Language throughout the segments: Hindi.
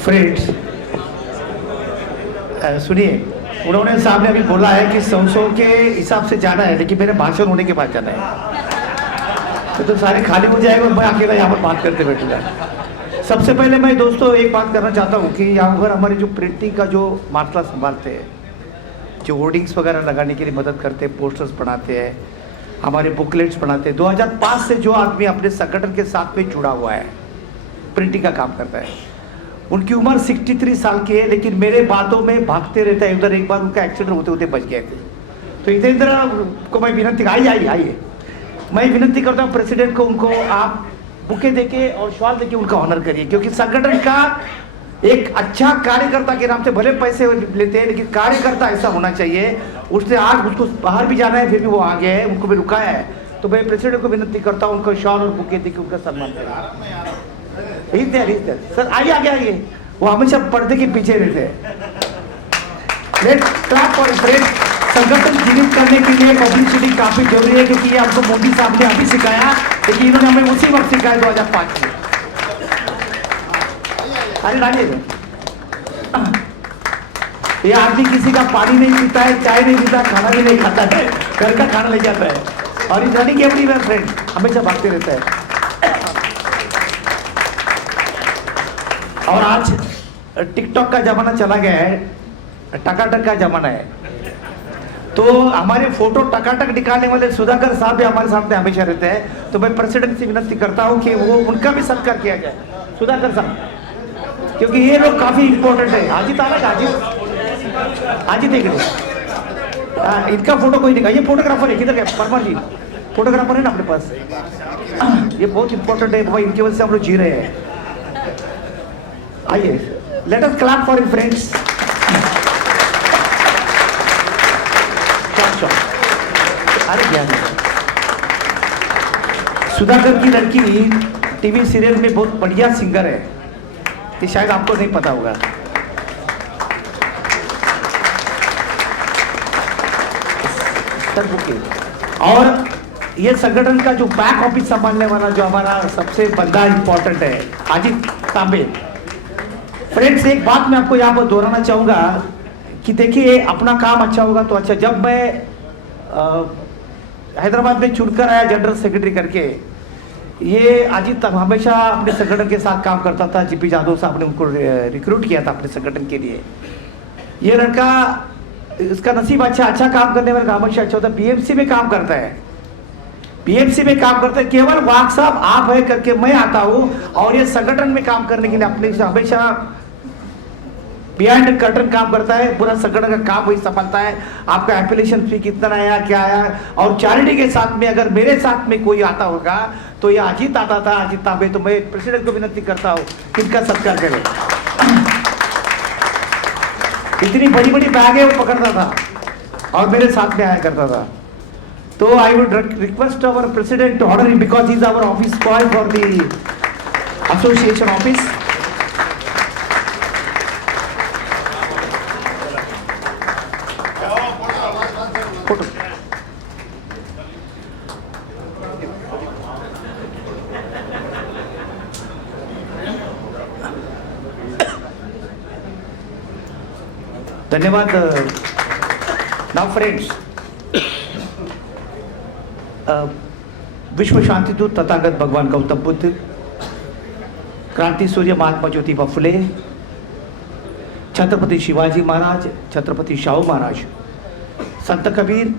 फ्रेंड्स, सुनिए, उन्होंने साहब ने अभी बोला है कि 100 के हिसाब से जाना है, लेकिन मेरे भाषण होने के बाद जाना है। तो सारे खाली हो जाएगा और मैं अकेला यहाँ पर बात करते बैठूंगा। सबसे पहले मैं दोस्तों एक बात करना चाहता हूँ कि यहाँ पर हमारे जो प्रिंटिंग का जो मामला संभालते हैं, जो होर्डिंग्स वगैरह लगाने के लिए मदद करते हैं, पोस्टर्स बनाते हैं, हमारे बुकलेट्स बनाते हैं, 2005 से जो आदमी अपने संगठन के साथ में जुड़ा हुआ है, प्रिंटिंग का काम करता है, उनकी उम्र 63 साल की है, लेकिन मेरे बातों में भागते रहता है उधर। एक बार उनका एक्सीडेंट होते होते बच गए थे। तो इधर को मैं विनती, आइए मैं विनती करता हूँ प्रेसिडेंट को, उनको आप बुके देके और शॉल देके उनका ऑनर करिए, क्योंकि संगठन का एक अच्छा कार्यकर्ता के नाम से भले पैसे लेते हैं, लेकिन कार्यकर्ता ऐसा होना चाहिए। उसने आज उसको बाहर भी जाना है, फिर भी वो आ गए हैं, उनको भी रुकाया है। तो मैं प्रेसिडेंट को विनती करता हूँ उनको शॉल और बुके देके उनका सम्मान करें। सर आइए, वो हमेशा पर्दे के पीछे रहते हैं। Let's clap for friends. संगठन जीवित करने के लिए पब्लिसिटी काफी जरूरी है, क्योंकि ये हमको मोदी साहब ने अभी सिखाया, लेकिन इन्होंने हमें उसी वक्त सिखाया 2005 में। अरे डालिए, ये आदमी किसी का पानी नहीं पीता है, चाय नहीं पीता, खाना भी नहीं खाता है, घर का खाना ले जाता है, और इस रनिंग एवरीवेयर फ्रेंड हमेशा भागते रहता है। और आज टिकटॉक का जमाना चला गया है, टकाटक का जमाना है, तो हमारे फोटो टकाटक निकालने वाले सुधाकर साहब भी हमारे सामने हमेशा रहते हैं। तो मैं प्रेसिडेंट से विनती करता हूं कि वो उनका भी सत्कार किया जाए, सुधाकर साहब, क्योंकि ये लोग काफी इंपॉर्टेंट है। हाजी देख रहे, इनका फोटो कोई नहीं, ये फोटोग्राफर है, किधर गया परमार जी, फोटोग्राफर है ना अपने पास, ये बहुत इंपॉर्टेंट है भाई, इनकी वजह से हम लोग जी रहे हैं। आइए, late us clap for friends. अरे क्या सुधाकर की लड़की टीवी सीरियल में बहुत बढ़िया सिंगर है, ये शायद आपको नहीं पता होगा। और ये संगठन का जो बैक ऑफिस संभालने वाला जो हमारा सबसे बंदा इंपॉर्टेंट है, अजीत तांबे। फ्रेंड्स, एक बात मैं आपको यहाँ पर दोहराना चाहूंगा कि देखिए, अपना काम अच्छा होगा तो अच्छा। जब मैं हैदराबाद में चुनकर आया जनरल सेक्रेटरी करके, ये अजीत हमेशा अपने संगठन के साथ काम करता था। जीपी यादव साहब ने उनको रिक्रूट किया था अपने संगठन के लिए। ये लड़का, इसका नसीब अच्छा काम करने वाला हमेशा अच्छा होता है। बीएमसी में काम करता है, केवल वाक साहब आप है करके मैं आता हूँ, और ये संगठन में काम करने के लिए अपने हमेशा बिहाइंड कर्टन काम करता है। पूरा संगठन का काम वही संभालता है। आपका एप्लीकेशन फी कितना आया, क्या आया, और चैरिटी के साथ में अगर मेरे साथ में कोई आता होगा तो ये अजीत आता था, अजीत तांबे। तो मैं प्रेसिडेंट को विनती करता हूँ इनका सत्कार करें। इतनी बड़ी बड़ी बैगें वो पकड़ता था और मेरे साथ में आया करता था। तो I would request our president to honour him because he is our office boy for the association office. धन्यवाद। नाउ फ्रेंड्स, विश्व शांति दूत तथागत भगवान गौतम बुद्ध, क्रांति सूर्य महात्मा ज्योतिबा फुले, छत्रपति शिवाजी महाराज, छत्रपति शाहू महाराज, संत कबीर,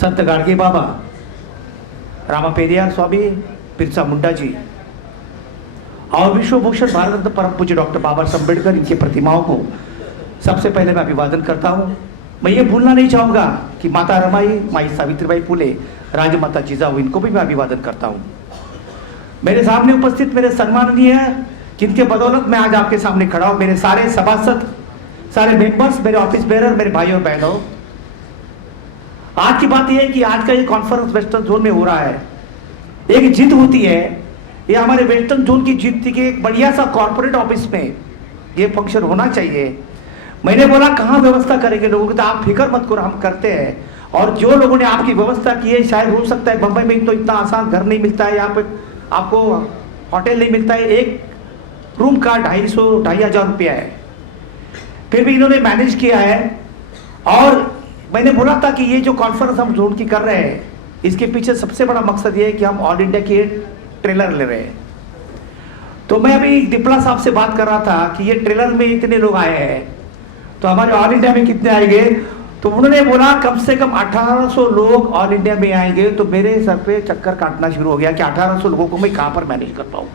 संत गाडगे बाबा, रामा पेरियार स्वामी, बिरसा मुंडा जी, और विश्व भूषण भारत रत्न परम पूज्य डॉक्टर बाबा साहब अम्बेडकर, इनकी प्रतिमाओं को सबसे पहले मैं अभिवादन करता हूं। मैं ये भूलना नहीं चाहूंगा कि माता रमाई, माई सावित्रीबाई फुले, राजमाता जिजाऊ, इनको भी मैं अभिवादन करता हूं। मेरे सामने उपस्थित मेरे सम्माननीय, जिनके बदौलत मैं आज आपके सामने खड़ा हूं, मेरे सारे सभासद, सारे मेंबर्स, मेरे ऑफिस बेरर, मेरे भाई और बहनों, आज की बात यह है कि आज का ये कॉन्फ्रेंस वेस्टर्न जोन में हो रहा है। एक जीत होती है, ये हमारे वेस्टर्न जोन की जीत थी कि एक बढ़िया सा कॉर्पोरेट ऑफिस में ये फंक्शन होना चाहिए। मैंने बोला कहाँ व्यवस्था करेंगे लोगों की, तो आप फिक्र मत करो, हम करते हैं। और जो लोगों ने आपकी व्यवस्था की है, शायद हो सकता है बंबई में तो इतना आसान घर नहीं मिलता है, यहाँ पे आपको होटल नहीं मिलता है, एक रूम का 2,500 रुपया है, फिर भी इन्होंने मैनेज किया है। और मैंने बोला था कि ये जो कॉन्फ्रेंस हम जोन की कर रहे हैं, इसके पीछे सबसे बड़ा मकसद ये है कि हम ऑल इंडिया के ट्रेलर ले रहे हैं। तो मैं अभी डिप्ला साहब से बात कर रहा था कि ये ट्रेलर में इतने लोग आए हैं, तो हमारे ऑल इंडिया में कितने आएंगे? तो उन्होंने बोला कम से कम 1800 लोग ऑल इंडिया में आएंगे। तो मेरे सर पे चक्कर काटना शुरू हो गया कि 1800 लोगों को मैं कहां पर मैनेज कर पाऊं।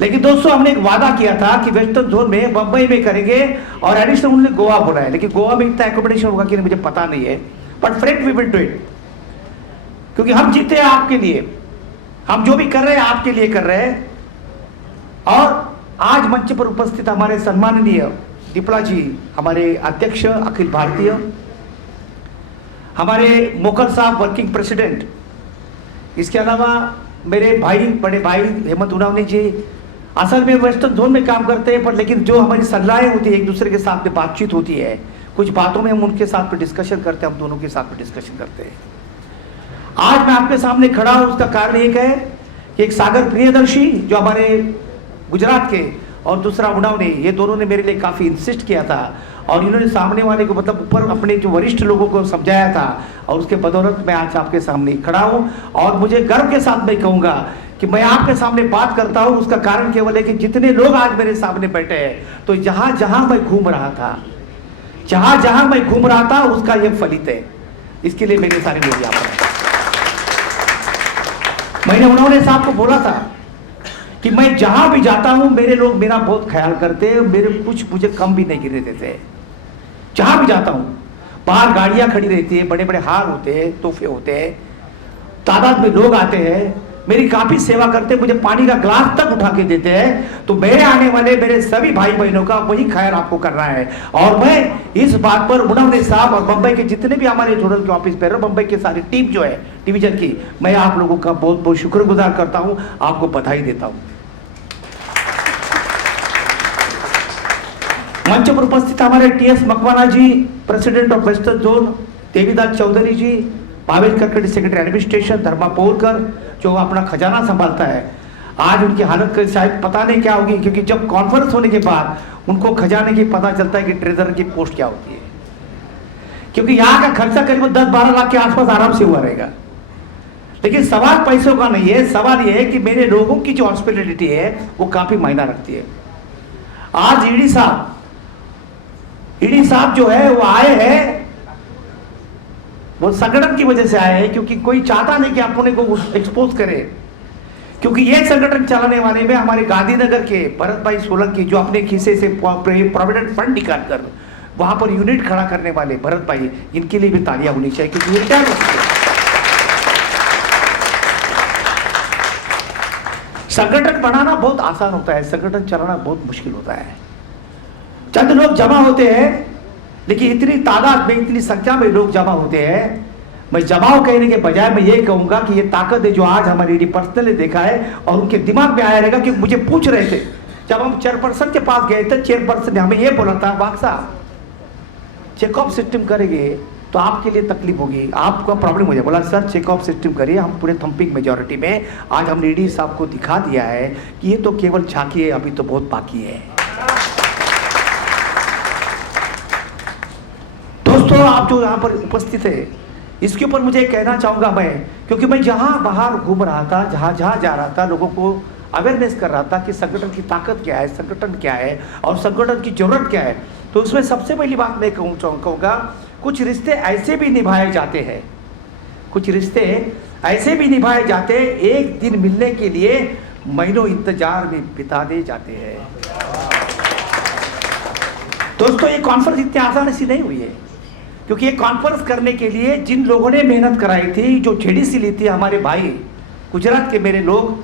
लेकिन दोस्तों, हमने एक वादा किया था कि वेस्टर्न जोन में बंबई में करेंगे, और एडिशनल उन्होंने गोवा बोला है, लेकिन गोवा में इतना एकोमोडेशन होगा कि नहीं मुझे पता नहीं है, but friend we will do it, क्योंकि हम जीते हैं आपके लिए, हम जो भी कर रहे हैं आपके लिए कर रहे हैं। और आज मंच पर उपस्थित हमारे सम्माननीय डिप्ला जी, हमारे अध्यक्ष अखिल भारतीय, हमारे मोकल साहब वर्किंग प्रेसिडेंट, इसके अलावा मेरे भाई, बड़े भाई हेमंत उनावनी जी, असल में वेस्टर्न जोन में काम करते हैं, पर लेकिन जो हमारी सलाहें होती है, एक दूसरे के साथ में बातचीत होती है, कुछ बातों में हम उनके साथ में डिस्कशन करते हैं, हम दोनों के साथ में डिस्कशन करते हैं। आज मैं आपके सामने खड़ा हूं, उसका कारण एक है कि एक सागर प्रियदर्शी जो हमारे गुजरात के, और दूसरा उनावनी, ये दोनों ने मेरे लिए काफ़ी इंसिस्ट किया था, और इन्होंने सामने वाले को मतलब ऊपर अपने जो वरिष्ठ लोगों को समझाया था, और उसके बदौलत मैं आज आपके सामने खड़ा हूं। और मुझे गर्व के साथ मैं कहूँगा कि मैं आपके सामने बात करता हूं, उसका कारण केवल है कि जितने लोग आज मेरे सामने बैठे हैं, तो जहां जहां मैं घूम रहा था, जहां जहां मैं घूम रहा था, उसका यह फलित है। इसके लिए मेरे सारे लोग यहाँ पर, मैंने उन्होंने साहब को बोला था कि मैं जहां भी जाता हूं, मेरे लोग मेरा बहुत ख्याल करते हैं, मेरे कुछ मुझे कम भी नहीं गिरने देते। जहां भी जाता हूं, बाहर गाड़ियां खड़ी रहती है, बड़े बड़े हार होते हैं, तोहफे होते हैं, तादाद में लोग आते हैं, मेरी काफी सेवा करते हैं, मुझे पानी का ग्लास तक उठा के देते हैं। तो मेरे आने वाले मेरे सभी भाई बहनों का वही ख्याल आपको करना है। और मैं इस बात पर उनावनी साहब और मुंबई के जितने भी हमारे जोनल के ऑफिस पे, मुंबई की सारी टीम जो है डिवीजन की, मैं आप लोगों का बहुत बहुत शुक्रगुजार करता हूं, आपको बधाई देता हूं। मंच पर उपस्थित हमारे TS Makwana ji, president of western zone, Devidas Chaudhary ji, Bhavesh Karkadi secretary administration, Dharma Porkar जो अपना खजाना संभालता है, आज उनकी हालत शायद पता नहीं क्या होगी, क्योंकि जब कॉन्फ्रेंस होने के बाद उनको खजाने की पता चलता है कि ट्रेजरर की पोस्ट क्या होती है, क्योंकि यहाँ का खर्चा करीब 10-12 लाख के आसपास आराम से हुआ रहेगा। लेकिन सवाल पैसों का नहीं है, सवाल यह है कि मेरे लोगों की जो हॉस्पिटलिटी है वो काफी मायना रखती है। आज ईडी साहब जो है वो आए हैं, वो संगठन की वजह से आए हैं, क्योंकि कोई चाहता नहीं कि अपने को एक्सपोज करे, क्योंकि ये संगठन चलाने वाले में हमारे गांधीनगर के भरत भाई सोलंकी, जो अपने खीसे से प्रोविडेंट फंड निकालकर वहां पर यूनिट खड़ा करने वाले भरत भाई, इनके लिए भी तालियां होनी चाहिए, क्योंकि रिटायर हो चुके हैं। संगठन बनाना बहुत आसान होता है, संगठन चलाना बहुत मुश्किल होता है। चंद लोग जमा होते हैं, लेकिन इतनी तादाद में, इतनी संख्या में लोग जमा होते हैं। मैं जमाव कहने के बजाय मैं ये कहूंगा कि ये ताकत है जो आज हमारी ईडी पर्सनल ने देखा है, और उनके दिमाग में आया रहेगा। कि मुझे पूछ रहे थे, जब हम चेयरपर्सन के पास गए थे, चेयरपर्सन ने हमें ये बोला था, बाग साहब चेक ऑफ सिस्टम करेंगे तो आपके लिए तकलीफ होगी, आपका प्रॉब्लम हो जाए। बोला सर चेक ऑफ सिस्टम करिए, हम पूरे थंपिंग मेजोरिटी में आज हमने ईडी साहब को दिखा दिया है कि ये तो केवल झांकी है, अभी तो बहुत बाकी है। दोस्तों, आप जो यहाँ पर उपस्थित है, इसके ऊपर मुझे कहना चाहूंगा मैं, क्योंकि मैं जहां बाहर घूम रहा था, जहां जहां जा रहा था, लोगों को अवेयरनेस कर रहा था कि संगठन की ताकत क्या है, संगठन क्या है और संगठन की जरूरत क्या है। तो उसमें सबसे पहली बात मैं कहूँगा, कुछ रिश्ते ऐसे भी निभाए जाते हैं, कुछ रिश्ते ऐसे भी निभाए जाते हैं, एक दिन मिलने के लिए महीनों इंतजार में बिता दे जाते हैं। दोस्तों, ये कॉन्फ्रेंस इतनी आसानी से नहीं हुई है, क्योंकि ये कॉन्फ्रेंस करने के लिए जिन लोगों ने मेहनत कराई थी, जो जेडीसी ली थी, हमारे भाई गुजरात के मेरे लोग,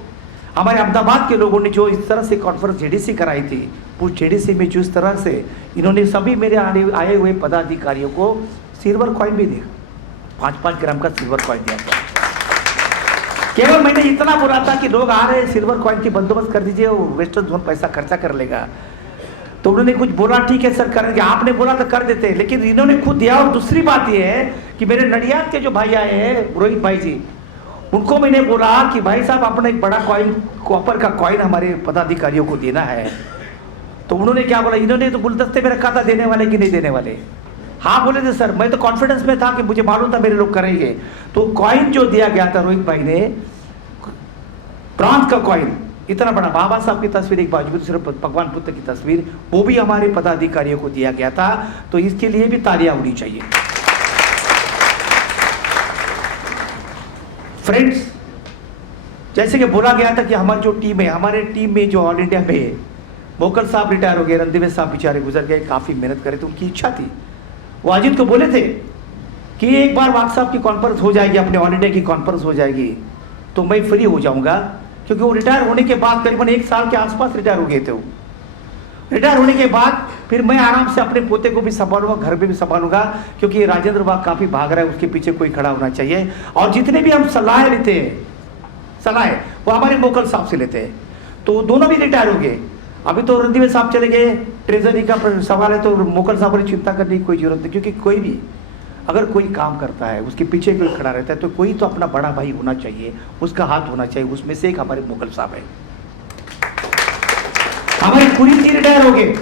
हमारे अहमदाबाद के लोगों ने जो इस तरह से कॉन्फ्रेंस जेडीसी कराई थी, उस जेडीसी में जिस तरह से इन्होंने सभी मेरे आए हुए पदाधिकारियों को सिल्वर कॉइन भी दिया, 5-5 ग्राम का सिल्वर कॉइन दिया था। केवल मैंने इतना बोला था कि लोग आ रहे हैं, सिल्वर कॉइन की बंदोबस्त कर दीजिए, वेस्टर्न जोन पैसा खर्चा कर लेगा। तो उन्होंने कुछ बोला, ठीक है सर करेंगे, आपने बोला तो कर देते, लेकिन इन्होंने खुद दिया। और दूसरी बात यह है कि मेरे नडियाद के जो भाई आए हैं, रोहित भाई जी, उनको मैंने बोला कि भाई साहब अपना एक बड़ा कॉइन, कॉपर का कॉइन हमारे पदाधिकारियों को देना है। तो उन्होंने क्या बोला, इन्होंने तो गुलदस्ते में रखा था, देने वाले कि नहीं देने वाले। हाँ बोले थे सर, मैं तो कॉन्फिडेंस में था कि मुझे मालूम था मेरे लोग करेंगे। तो कॉइन जो दिया गया था रोहित भाई ने, ब्रॉन्ज का कॉइन, इतना बड़ा, बाबा साहब की तस्वीर एक बाजू में, दूसरे भगवान बुद्ध की तस्वीर, वो भी हमारे पदाधिकारियों को दिया गया था। तो इसके लिए भी तालियां होनी चाहिए। फ्रेंड्स, जैसे कि बोला गया था कि हमारी जो टीम है, हमारे टीम में जो ऑल इंडिया में मोकल साहब रिटायर हो गए, रणदेव साहब बेचारे गुजर गए, काफी मेहनत करे, तो उनकी इच्छा थी, वो अजीत को बोले थे कि एक बार वाक साहब की कॉन्फ्रेंस हो जाएगी, अपने ऑल इंडिया की कॉन्फ्रेंस हो जाएगी तो मैं फ्री हो जाऊंगा, क्योंकि वो रिटायर होने के बाद करीबन 1 साल के आसपास रिटायर हो गए थे। वो रिटायर होने के बाद फिर मैं आराम से अपने पोते को भी संभालूंगा, घर में भी संभालूंगा, क्योंकि राजेंद्र बाग काफी भाग रहा है, उसके पीछे कोई खड़ा होना चाहिए। और जितने भी हम सलाह लेते हैं, सलाह वो हमारे मोकल साहब से लेते हैं। तो दोनों भी रिटायर हो गए। अभी तो रणदीप साहब चले गए, ट्रेजरी का सवाल है, तो मोकल साहब ने चिंता करने की कोई जरूरत नहीं, क्योंकि कोई भी अगर कोई काम करता है, उसके पीछे कोई खड़ा रहता है, तो कोई तो अपना बड़ा भाई होना चाहिए, उसका हाथ होना चाहिए। उसमें से एक हमारे मोकल साहब है। हमारे पुरी जी रिटायर हो गए,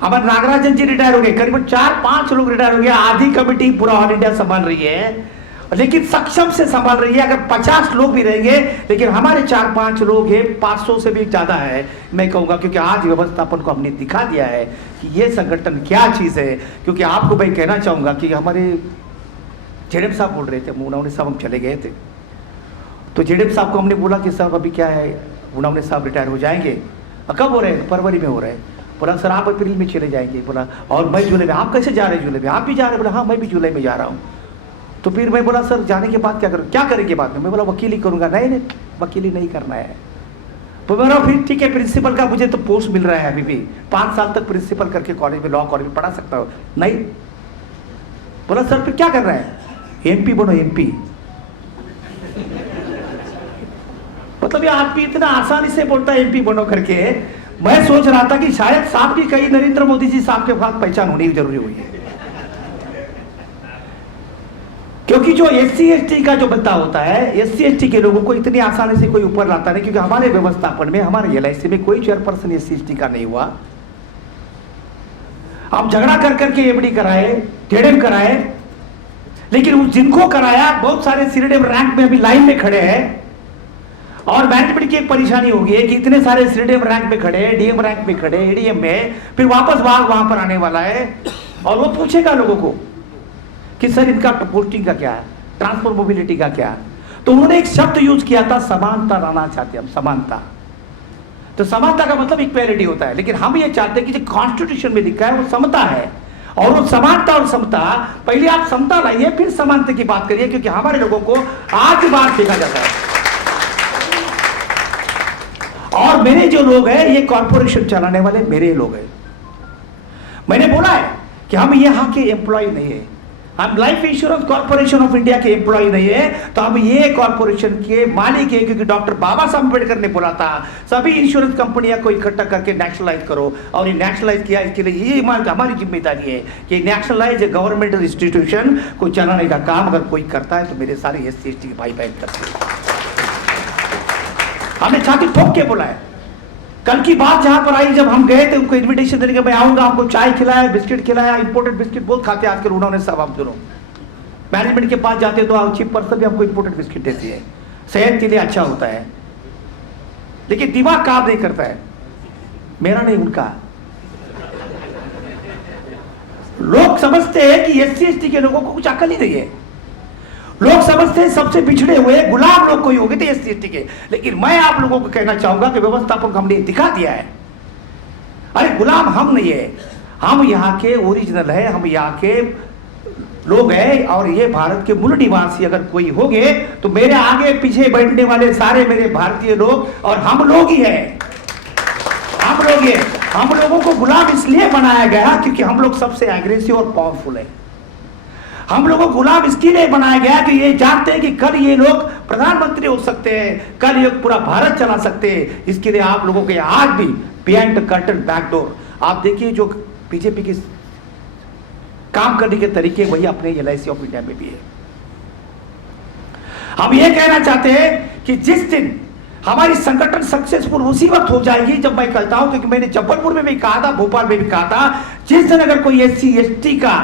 हमारे नागराजन जी रिटायर हो गए, करीबन 4-5 लोग रिटायर हो गए। आधी कमेटी पूरा ऑल इंडिया संभाल रही है, लेकिन सक्षम से संभाल रही है। अगर 50 लोग भी रहेंगे, लेकिन हमारे 4-5 लोग हैं, 500 से भी ज्यादा है मैं कहूंगा, क्योंकि आज व्यवस्थापन को हमने दिखा दिया है कि ये संगठन क्या चीज है। क्योंकि आपको मैं कहना चाहूंगा कि हमारे जेडीएम साहब बोल रहे थे, उन्होंने साहब हम चले गए थे, तो जेडीएम साहब को हमने बोला कि साहब अभी क्या है, उन्होंने साहब रिटायर हो जाएंगे। कब हो रहे हैं? फरवरी में हो रहे हैं। बोला सर आप अप्रैल में चले जाएंगे। बोला और मैं जुलाई में। आप कैसे जा रहे हैं जुलाई में? आप भी जा रहे हैं? बोला हाँ मैं भी जुलाई में जा रहा हूँ। तो फिर मैं बोला सर जाने के बाद क्या करूँ? क्या करेंगे बाद में? मैं बोला वकीली करूँगा। नहीं वकीली नहीं करना है। तो बोला फिर ठीक है, प्रिंसिपल का मुझे तो पोस्ट मिल रहा है, अभी भी 5 साल तक प्रिंसिपल करके कॉलेज में, लॉ कॉलेज में पढ़ा सकता हूँ। नहीं। बोला सर फिर क्या कर रहा है? एमपी बनो, एमपी। मतलब ये आदमी इतना आसानी से बोलता है एमपी बनो करके। मैं सोच रहा था कि शायद साहब की कहीं नरेंद्र मोदी जी साहब के पास पहचान होनी जरूरी हुई है, क्योंकि जो SC/ST का जो बंदा होता है, SC/ST के लोगों को इतनी आसानी से कोई ऊपर लाता नहीं, क्योंकि हमारे व्यवस्थापन में, हमारे LIC में कोई चेयरपर्सन SC/ST का नहीं हुआ। आप झगड़ा कर करके एमडी कराए, TDM कराए, लेकिन जिनको कराया बहुत सारे CDM रैंक में अभी लाइन में खड़े हैं। और मैनेजमेंट की एक परेशानी होगी है कि इतने सारे CDM रैंक में खड़े, DM रैंक में खड़े, ADM में, फिर वापस वहां पर आने वाला है और वो पूछेगा लोगों को कि सर इनका पोस्टिंग का क्या है, ट्रांसफर मोबिलिटी का क्या है। तो उन्होंने एक शब्द यूज किया था, समानता लाना चाहते हम, समानता। तो समानता का मतलब इक्वालिटी होता है, लेकिन हम ये चाहते हैं कि जो कॉन्स्टिट्यूशन में लिखा है वो समता है। और वो समानता और समता, पहले आप समता लाइए फिर समानता की बात करिए, क्योंकि हमारे लोगों को आज बात देखा जाता है। और मेरे जो लोग हैं ये कॉर्पोरेशन चलाने वाले मेरे लोग हैं। मैंने बोला है कि हम यहाँ के एम्प्लॉय नहीं है, हम life insurance corporation of India के एम्प्लॉय नहीं है, तो हम ये कॉर्पोरेशन के मालिक है। क्योंकि डॉक्टर बाबा साहब अम्बेडकर ने बोला था सभी इंश्योरेंस कंपनियां को इकट्ठा करके नेशनलाइज करो, और ये नेशनलाइज किया। इसके लिए ये हमारी जिम्मेदारी है कि नेशनलाइज गवर्नमेंटल इंस्टीट्यूशन को चलाने का काम अगर कोई करता है तो मेरे सारे SC/ST के भाई बहन करते हैं। हमने छाती ठोक के बोला है। कल की बात जहां पर आई, जब हम गए थे उनको इनविटेशन देने के, मैं आऊंगा, हमको चाय खिलाया, बिस्किट खिलाया, इंपोर्टेड बिस्किट बहुत खाते हैं आजकल उन्होंने सब। हम दोनों मैनेजमेंट के पास जाते तो चीफ पर्सन भी हमको इंपोर्टेड बिस्किट देती है, सेहत के लिए अच्छा होता है, लेकिन दिमाग काम नहीं करता है, मेरा नहीं उनका। लोग समझते हैं कि SC/ST के लोगों को कुछ अकल ही नहीं है। लोग समझते हैं सबसे पिछड़े हुए गुलाम लोग कोई हो गए थे SC/ST के, लेकिन मैं आप लोगों को कहना चाहूंगा कि व्यवस्थापन हमने दिखा दिया है। अरे गुलाम हम नहीं है, हम यहाँ के ओरिजिनल है, हम यहाँ के लोग हैं। और ये भारत के मूल निवासी अगर कोई हो गए तो मेरे आगे पीछे बैठने वाले सारे मेरे भारतीय लोग और हम लोग ही हैं, हम लोग हैं। हम लोगों को गुलाम इसलिए बनाया गया क्योंकि हम लोग सबसे एग्रेसिव और पावरफुल है। हम लोगों को गुलाम इसके लिए बनाया गया कि ये जानते हैं कि कल ये लोग प्रधानमंत्री हो सकते हैं, कल ये पूरा भारत चला सकते हैं। इसके लिए आप लोगों के आज भी बिहाइंड द कर्टन बैकडोर आप देखिए, जो बीजेपी की काम करने के तरीके वही अपने LIC ऑफ इंडिया में भी है। हम ये कहना चाहते हैं कि जिस दिन हमारी संगठन सक्सेसफुल उसी वक्त हो जाएगी जब मैं कहता हूं, क्योंकि मैंने जबलपुर में भी कहा था, भोपाल में भी कहा था, जिस दिन अगर कोई SC ST का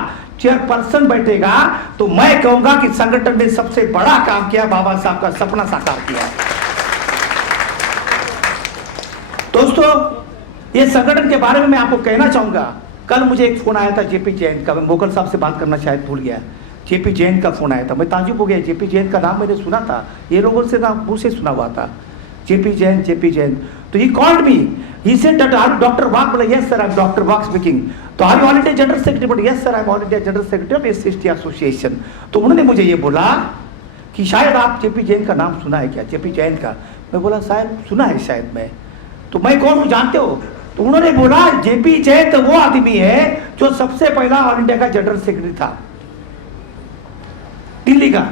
चेयरपर्सन बैठेगा तो मैं कहूंगा कि संगठन ने सबसे बड़ा काम किया, बाबा साहब का सपना साकार किया। दोस्तों, ये संगठन के बारे में मैं आपको कहना चाहूंगा। कल मुझे एक फोन आया था JP जैन का, मैं मोगल साहब से बात करना शायद भूल गया। JP जैन का फोन आया था, मैं ताजुब हो गया। JP जैन का नाम मैंने सुना था, ये लोगों से नाम मुंह से सुना हुआ था, JP जैन। तो he called me, he said that are Dr. Wag? बोला yes sir, I'm Dr. Wag speaking. तो are you all India General Secretary? बोला yes sir, I'm all India General Secretary of SC ST Association. तो उन्होंने मुझे ये बोला कि शायद आप JP जैन का नाम सुना है क्या? JP जैन का। मैं बोला शायद सुना है शायद मैं। तो मैं कौन हूँ जानते हो? तो उन्होंने बोला JP जैन तो वो आदमी है जो सबसे पहला ऑल इंडिया का जनरल सेक्रेटरी था दिल्ली का।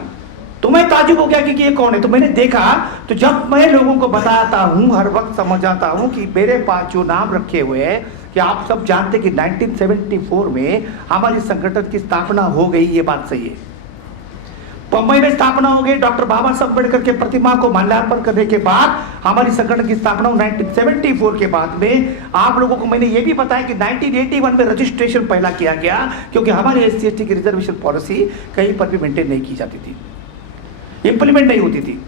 तो मैं ताजुब हो गया कि ये कौन है। तो मैंने देखा, तो जब मैं लोगों को बताता हूं, हर वक्त समझाता हूं कि मेरे पास जो नाम रखे हुए हैं, कि आप सब जानते कि 1974 में हमारी संगठन की स्थापना हो गई, ये बात सही है। बंबई में स्थापना हो गई, डॉक्टर बाबा साहब अम्बेडकर के प्रतिमा को माल्यार्पण करने के बाद हमारी संगठन की स्थापना 1974 के बाद में। आप लोगों को मैंने ये भी बताया कि 1981 में रजिस्ट्रेशन पहला किया गया, क्योंकि हमारी SC ST की रिजर्वेशन पॉलिसी कहीं पर भी मेंटेन नहीं की जाती थी, इंप्लीमेंट नहीं होती थी।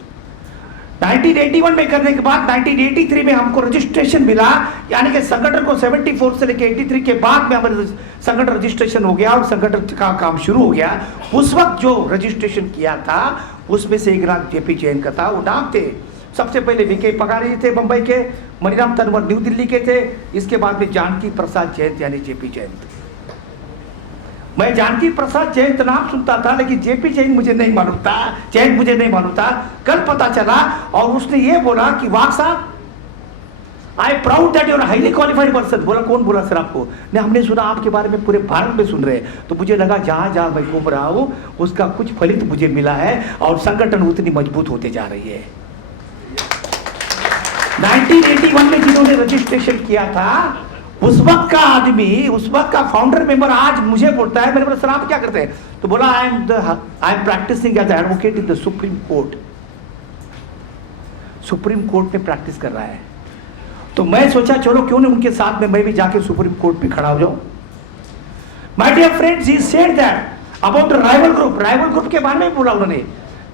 1981 में करने के बाद 1983 में हमको रजिस्ट्रेशन मिला, यानी कि संगठन को 74 से लेकर 83 के बाद में हमारे संगठन रजिस्ट्रेशन हो गया और संगठन का काम शुरू हो गया। उस वक्त जो रजिस्ट्रेशन किया था उसमें से एक नाम JP जैन का था। वो नाम थे सबसे पहले VK पगारी थे बंबई के, मणिराम तनवर न्यू दिल्ली के थे, इसके बाद में जानकी प्रसाद जैन यानी JP जैन। मैं जानकी प्रसाद जैन नाम सुनता था, लेकिन JP जैन मुझे नहीं मालूम था, जैन मुझे नहीं मालूम था। कल पता चला और उसने ये बोला कि वाग साहब, I proud that you are highly qualified person. बोला कौन बोला सर आपको? नहीं, हमने सुना आपके बारे में, पूरे भारत में सुन रहे हैं। तो मुझे लगा जहां जहां मैं घूम रहा हूं उसका कुछ फलित मुझे मिला है और संगठन उतनी मजबूत होते जा रही है। 1981 में जिन्होंने रजिस्ट्रेशन किया था, उस वक्त का आदमी, उस वक्त का फाउंडर मेंबर आज मुझे बोलता है, मैंने बोला सर आप क्या करते हैं? तो बोला I am practising as advocate in the Supreme Court. Supreme Court में प्रैक्टिस कर रहा है। तो मैं सोचा चलो क्यों नहीं उनके साथ में मैं भी जाके सुप्रीम कोर्ट में खड़ा हो जाऊं। My dear friends, he said that about the rival group. Rival group के बारे में बोला उन्होंने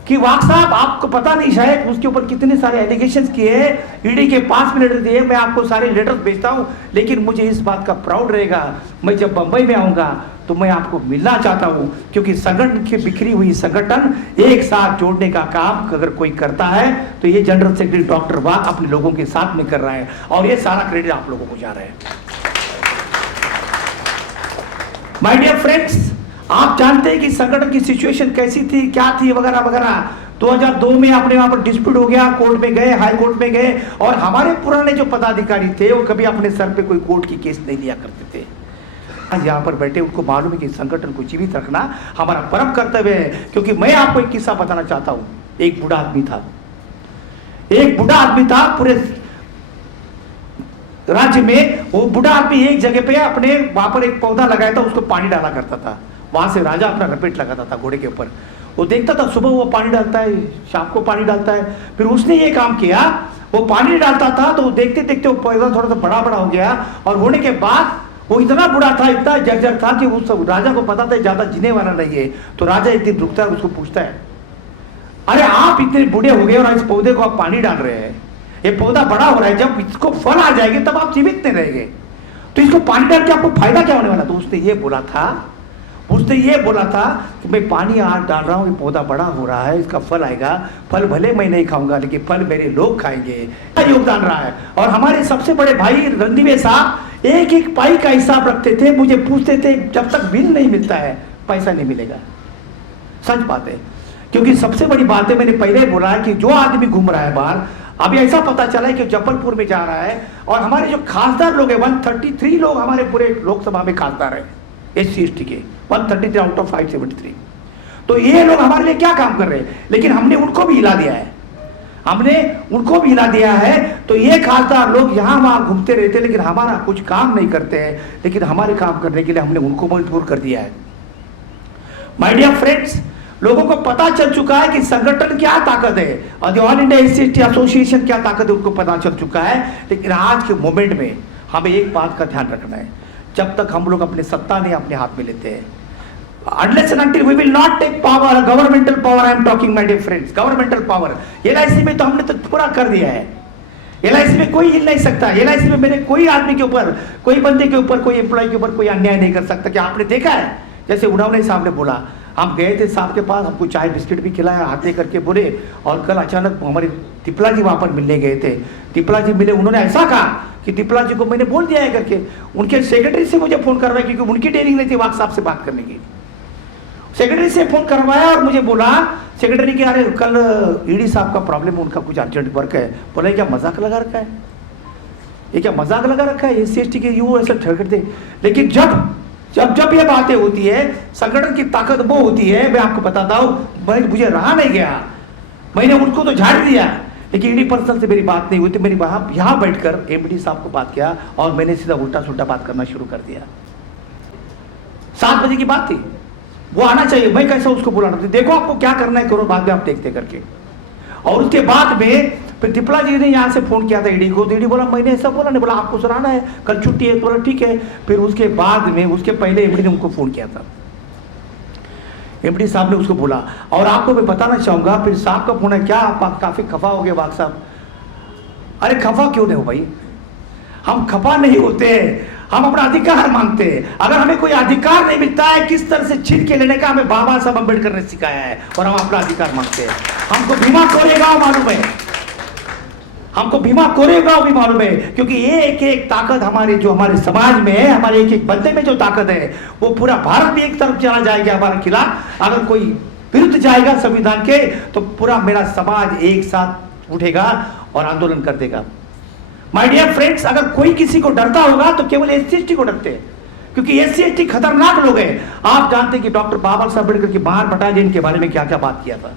कि वाग साहब आपको पता नहीं शायद उसके ऊपर कितने सारे एलिगेशंस किए हैं, ईडी के 5 लेटर दिए, मैं आपको सारे लेटर भेजता हूं, लेकिन मुझे इस बात का प्राउड रहेगा, मैं जब बंबई में आऊंगा तो मैं आपको मिलना चाहता हूं, क्योंकि संगठन की बिखरी हुई संगठन एक साथ जोड़ने का काम अगर कोई करता है तो ये जनरल सेक्रेटरी डॉक्टर वाग अपने लोगों के साथ में कर रहा है, और ये सारा क्रेडिट आप लोगों को जा रहा है। माय डियर फ्रेंड्स, आप जानते हैं कि संगठन की सिचुएशन कैसी थी, क्या थी, वगैरह वगैरह। 2002 में अपने वहां पर डिस्प्यूट हो गया, कोर्ट में गए, हाई कोर्ट में गए, और हमारे पुराने जो पदाधिकारी थे वो कभी अपने सर पे कोई कोर्ट की केस नहीं लिया करते थे। आज यहाँ पर बैठे उनको मालूम है कि संगठन को जीवित रखना हमारा परम कर्तव्य है। क्योंकि मैं आपको एक किस्सा बताना चाहता हूँ। एक बूढ़ा आदमी था, पूरे राज्य में वो बूढ़ा आदमी एक जगह पे अपने वहां पर एक पौधा लगाया था, उसको पानी डाला करता था। वहां से राजा अपना रपेट लगाता था घोड़े के ऊपर, वो देखता था सुबह वो पानी डालता है, शाम को पानी डालता है। फिर उसने ये काम किया, वो पानी डालता था तो देखते देखते वो पौधा थोड़ा सा बड़ा बड़ा हो गया, और होने के बाद वो इतना बूढ़ा था, इतना जर्जर था कि उस राजा को पता था ज्यादा जीने वाला नहीं है। तो राजा एक दिन रुकता है, उसको पूछता है, अरे आप इतने बूढ़े हो गए और इस पौधे को आप पानी डाल रहे हैं, ये पौधा बड़ा हो रहा है, जब इसको फल आ जाएंगे तब आप जीवित नहीं रहेंगे, तो इसको पानी डाल के आपको फायदा क्या होने वाला? तो उसने ये बोला था कि मैं पानी आज डाल रहा हूँ, ये पौधा बड़ा हो रहा है, इसका फल आएगा, फल भले मैं नहीं खाऊंगा लेकिन फल मेरे लोग खाएंगे। योगदान रहा है। और हमारे सबसे बड़े भाई रणदीवे साहब एक एक पाई का हिसाब रखते थे, मुझे पूछते थे जब तक बिल नहीं मिलता है पैसा नहीं मिलेगा। सच बात है, क्योंकि सबसे बड़ी बात है, मैंने पहले बोला है कि जो आदमी घूम रहा है बाहर, अभी ऐसा पता चला है कि जबलपुर में जा रहा है, और हमारे जो खासदार लोग हैं 133 लोग हमारे पूरे लोकसभा में खासदार है SC ST के, 133 आउट ऑफ 573। तो ये लोग हमारे लिए क्या काम कर रहे हैं, लेकिन हमने उनको भी हिला दिया है। तो ये खासदार लोग यहाँ वहाँ घूमते रहते हैं, लेकिन हमारा कुछ काम नहीं करते हैं, लेकिन हमारे काम करने के लिए हमने उनको मजबूर कर दिया है। माय डियर फ्रेंड्स, लोगों को पता चल चुका है कि संगठन क्या ताकत है और ऑल इंडिया एससी एसोसिएशन क्या ताकत है, उनको पता चल चुका है। लेकिन आज के मोमेंट में हमें एक बात का ध्यान रखना है, जब तक हम लोग अपनी सत्ता नहीं अपने हाथ में लेते हैं, unless and until we will not take power, governmental power I am talking my dear friends, governmental power, LIC में तो हमने तो पूरा कर दिया है। LIC में कोई हिल नहीं सकता। LIC में मेरे कोई आदमी के ऊपर, कोई बंदे के ऊपर, कोई एम्प्लॉय के ऊपर कोई अन्याय नहीं कर सकता। क्या आपने देखा है? जैसे उड़ावने साहब ने बोला, हम गए थे साहब के पास, हमको चाय बिस्किट भी खिलाया, हाथ दे करके बोले, और कल अचानक हमारे तिपला जी वहां पर मिलने गए थे। तिपला जी मिले, उन्होंने ऐसा कहा कि तिपला जी को मैंने बोल दिया है करके, उनके सेक्रेटरी से मुझे फोन करवाया, क्योंकि उनकी ट्रेनिंग नहीं थी वाक साहब से बात करने की। सेक्रेटरी से फोन करवाया और मुझे बोला सेक्रेटरी के, अरे कल ईडी साहब का प्रॉब्लम है, उनका कुछ अर्जेंट वर्क है। बोला क्या मजाक लगा रखा है, ये क्या मजाक लगा रखा है, एससी एसटी के यू ऐसा ठहर दे। लेकिन जब जब जब ये बातें होती है, संगठन की ताकत वो होती है, मैं आपको बताता हूँ, मुझे रहा नहीं गया, मैंने उनको तो झाड़ दिया, लेकिन ईडी पर्सन से मेरी बात नहीं हुई थी। मेरी यहाँ बैठकर एमडी साहब को बात किया और मैंने सीधा उल्टा सुल्टा बात करना शुरू कर दिया। 7 बजे की बात थी, वो आना चाहिए, मैं कैसा उसको बुलाना था, देखो आपको क्या करना है करो, बाद में आप देखते करके। और उसके बाद में फिर तिपला जी ने यहाँ से फोन किया था ईडी को, तो ईडी बोला मैंने ऐसा बोला नहीं, बोला आपको सराहना है, कल छुट्टी है, तो बोला ठीक है। फिर उसके बाद में, उसके पहले एमडी ने उनको फोन किया था, एमडी साहब ने उसको बोला। और आपको मैं बताना चाहूंगा, फिर साहब का फोन है, क्या आप काफी खफा हो गए वाक साहब? अरे खफा क्यों नहीं हो भाई, हम खफा नहीं होते, हम अपना अधिकार मांगते हैं। अगर हमें कोई अधिकार नहीं मिलता है किस तरह से छीन के लेने का, हमें बाबा साहब अम्बेडकर ने सिखाया है, और हम अपना अधिकार मांगते हैं। हमको भीमा कोरेगांव मालूम है, हमको भीमा कोरेगांव भी मालूम है, क्योंकि ये एक एक ताकत हमारे जो हमारे समाज में है, हमारे एक एक बंदे में जो ताकत है, वो पूरा भारत भी एक तरफ चला जाएगा हमारे खिलाफ। अगर कोई विरुद्ध जाएगा संविधान के, तो पूरा मेरा समाज एक साथ उठेगा और आंदोलन कर देगा। माय डियर फ्रेंड्स, अगर कोई किसी को डरता होगा तो केवल एससी एसटी को डरते हैं, क्योंकि एससी एसटी खतरनाक लोग हैं। आप जानते हैं कि डॉक्टर बाबा साहब अम्बेडकर की बाहर बटालियन के बारे में क्या क्या बात किया था।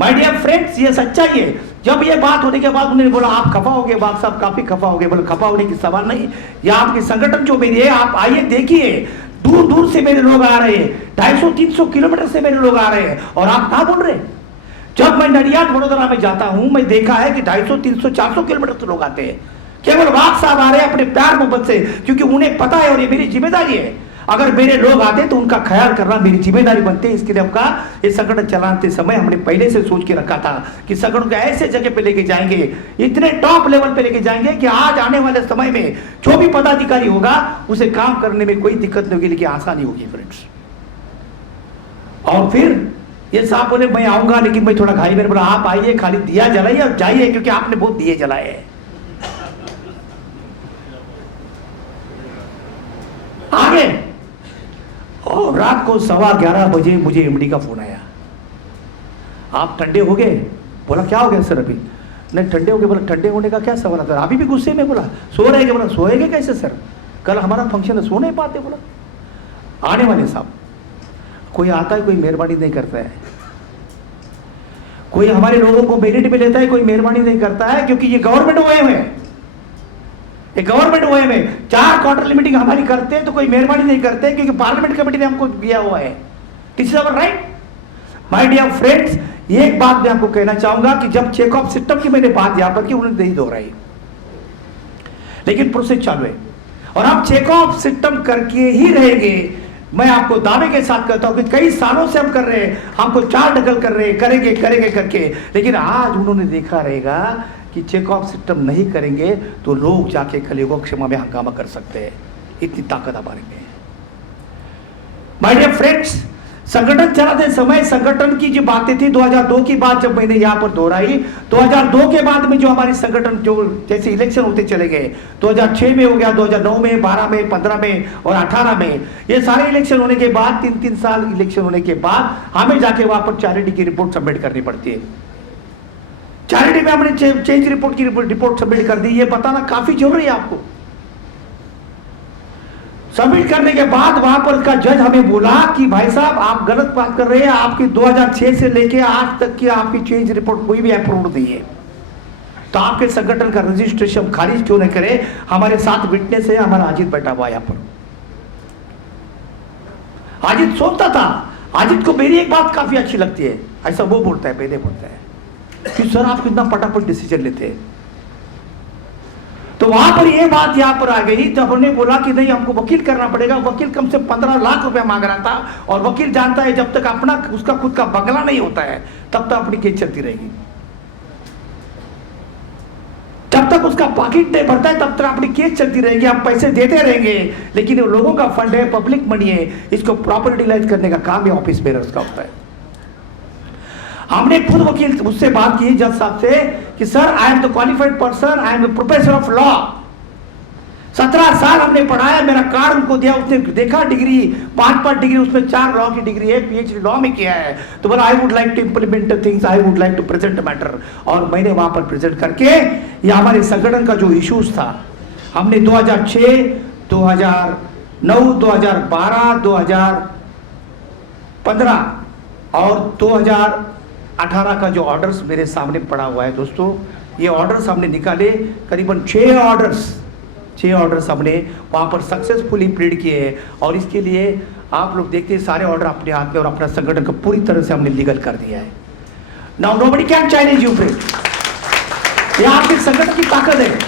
माय डियर फ्रेंड्स, ये सच्चाई है। जब ये बात होने के बाद उन्होंने बोला आप खफा हो गए बाबा साहब, काफी खफा हो गए। बोले खफा होने की सवाल नहीं, ये आपकी संगठन जो मेरी है, आप आइए देखिए, दूर दूर से मेरे लोग आ रहे हैं, 250-300 किलोमीटर से मेरे लोग आ रहे हैं, और आप ना बोल रहे। जब मैं नडियाद वडोदरा में जाता हूं, मैं देखा है कि 250, 300, 400 किलोमीटर से लोग आते हैं। केवल वाक साहब आ रहे हैं अपने प्यार मोहब्बत से, क्योंकि उन्हें पता है और ये मेरी जिम्मेदारी है, अगर मेरे लोग आते तो उनका ख्याल करना मेरी जिम्मेदारी बनती है। इसके लिए हमका ये संगठन चलाते समय हमने पहले से सोच के रखा था कि संगठन को ऐसे जगह पे लेके जाएंगे, इतने टॉप लेवल पे लेके जाएंगे कि आज आने वाले समय में जो भी पदाधिकारी होगा उसे काम करने में कोई दिक्कत नहीं होगी, लेकिन आसानी होगी फ्रेंड्स। और फिर ये साहब बोले मैं आऊंगा, लेकिन मैं थोड़ा घाई, मैंने बोला आप आइए, खाली दिया जलाइए और जाइए, क्योंकि आपने बहुत दिए जलाए हैं। आगे और रात को 11:15 बजे मुझे एमडी का फोन आया, आप ठंडे हो गए? बोला क्या हो गया सर? अभी नहीं ठंडे हो गए। बोला ठंडे होने का क्या सवाल आता है, अभी भी गुस्से में? बोला सो रहे? बोला सोएंगे कैसे सर, कल हमारा फंक्शन है, सो नहीं पाते। बोला आने वाले साहब, कोई आता है, कोई मेहरबानी नहीं करता है, कोई हमारे लोगों को मेरिट में लेता है, कोई मेहरबानी नहीं करता है, क्योंकि ये गवर्नमेंट हुए हैं, गवर्नमेंट हुए में 4 क्वार्टरली मीटिंग हमारी करते हैं तो कोई मेहरबानी नहीं करते, क्योंकि पार्लियामेंट कमेटी ने हमको दिया हुआ है। This is our right. My dear friends, एक बात मैं आपको कहना चाहूंगा कि जब चेक ऑफ सिस्टम की मैंने बात यहां पर की, उन्होंने नहीं दोहराई, लेकिन प्रोसेस चालू है और हम चेक ऑफ सिस्टम करके ही रहेंगे। मैं आपको दावे के साथ कहता हूं कि कई सालों से हम कर रहे हैं, हमको चाल ढकल कर रहे हैं, करेंगे करेंगे करके, लेकिन आज उन्होंने देखा रहेगा कि चेक ऑफ सिस्टम नहीं करेंगे तो लोग जाके कलयुग क्षमा में हंगामा कर सकते हैं। इतनी ताकत हमारे में है। माय डियर फ्रेंड्स, संगठन चलाते समय संगठन की जो बातें थी 2002 की बात जब मैंने यहां पर दोहराई, 2002 के बाद में जो हमारी संगठन जो जैसे इलेक्शन होते चले गए, 2006 में हो गया, 2009 में, 12 में, 15 में और 18 में, ये सारे इलेक्शन होने के बाद 3-3 साल इलेक्शन होने के बाद हमें जाके वहां पर चैरिटी की रिपोर्ट सबमिट करनी पड़ती है। चैरिटी में हमने चेंज रिपोर्ट की रिपोर्ट सबमिट कर दी। ये बताना काफी जरूरी है आपको। सबमिट करने के बाद वहां पर उसका जज हमें बोला कि भाई साहब आप गलत बात कर रहे हैं, आपकी 2006 से लेके आज तक की आपकी चेंज रिपोर्ट कोई भी अप्रूव नहीं है, तो आपके संगठन का रजिस्ट्रेशन खारिज क्यों नहीं करे? हमारे साथ विटनेस है, हमारा अजीत बैठा हुआ यहां पर। अजीत सोचता था अजित को मेरी एक बात काफी अच्छी लगती है, ऐसा वो बोलता है, मैंने बोलता है कि सर आप कितना फटाफट डिसीजन लेते हैं। तो वहां पर ये बात यहां पर आ गई, जब हमने बोला कि नहीं हमको वकील करना पड़ेगा। वकील कम से 15 लाख रुपया मांग रहा था, और वकील जानता है जब तक अपना उसका खुद का बंगला नहीं होता है तब तक अपनी केस चलती रहेगी, जब तक उसका पॉकेट नहीं भरता है तब तक अपनी केस चलती रहेगी। हम पैसे देते रहेंगे, लेकिन ये लोगों का फंड है, पब्लिक मनी है, इसको प्रॉपर यूटिलाइज करने का काम है ऑफिस बेरर्स का होता है। हमने खुद वकील उससे बात की जज साहब से कि sir I am the qualified person, I am the professor of law, 17 साल हमने पढ़ाया, मेरा कार्ड उनको दिया, उसने देखा डिग्री 5 डिग्री, उसमें 4 लॉ की डिग्री है, पीएचडी लॉ में किया है। तो बोला I would like to implement things, I would like to present matter. और मैंने वहां पर प्रेजेंट करके ये हमारे संगठन का जो इश्यूज था, हमने 2006, 2009, 2012, 2015 और 2018 का जो ऑर्डर्स मेरे सामने पड़ा हुआ है दोस्तों, ये ऑर्डर्स हमने निकाले, करीबन 6 ऑर्डर्स हमने वहां पर सक्सेसफुली प्लीड किए हैं। और इसके लिए आप लोग देखते हैं सारे ऑर्डर अपने हाथ में, और अपना संगठन को पूरी तरह से हमने लीगल कर दिया है। Now nobody can challenge you friend, ये आपके संगठन की ताकत है।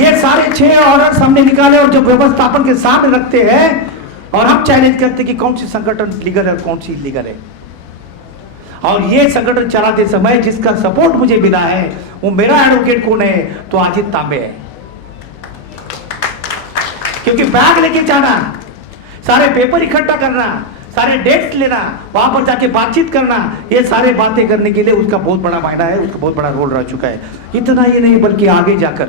ये सारे 6 ऑर्डर्स हमने निकाले और जब व्यवस्थापन के सामने रखते हैं और हम चैलेंज करते हैं कि कौन सी संगठन लीगल है और कौन सी इलीगल है। और ये संगठन चलाते समय जिसका सपोर्ट मुझे मिला है वो मेरा एडवोकेट कौन है, तो अजित तांबे है। क्योंकि बैग लेके जाना, सारे पेपर इकट्ठा करना, सारे डेट्स लेना, वहां पर जाके बातचीत करना, ये सारे बातें करने के लिए उसका बहुत बड़ा मायना है, उसका बहुत बड़ा रोल रह चुका है। इतना ही नहीं बल्कि आगे जाकर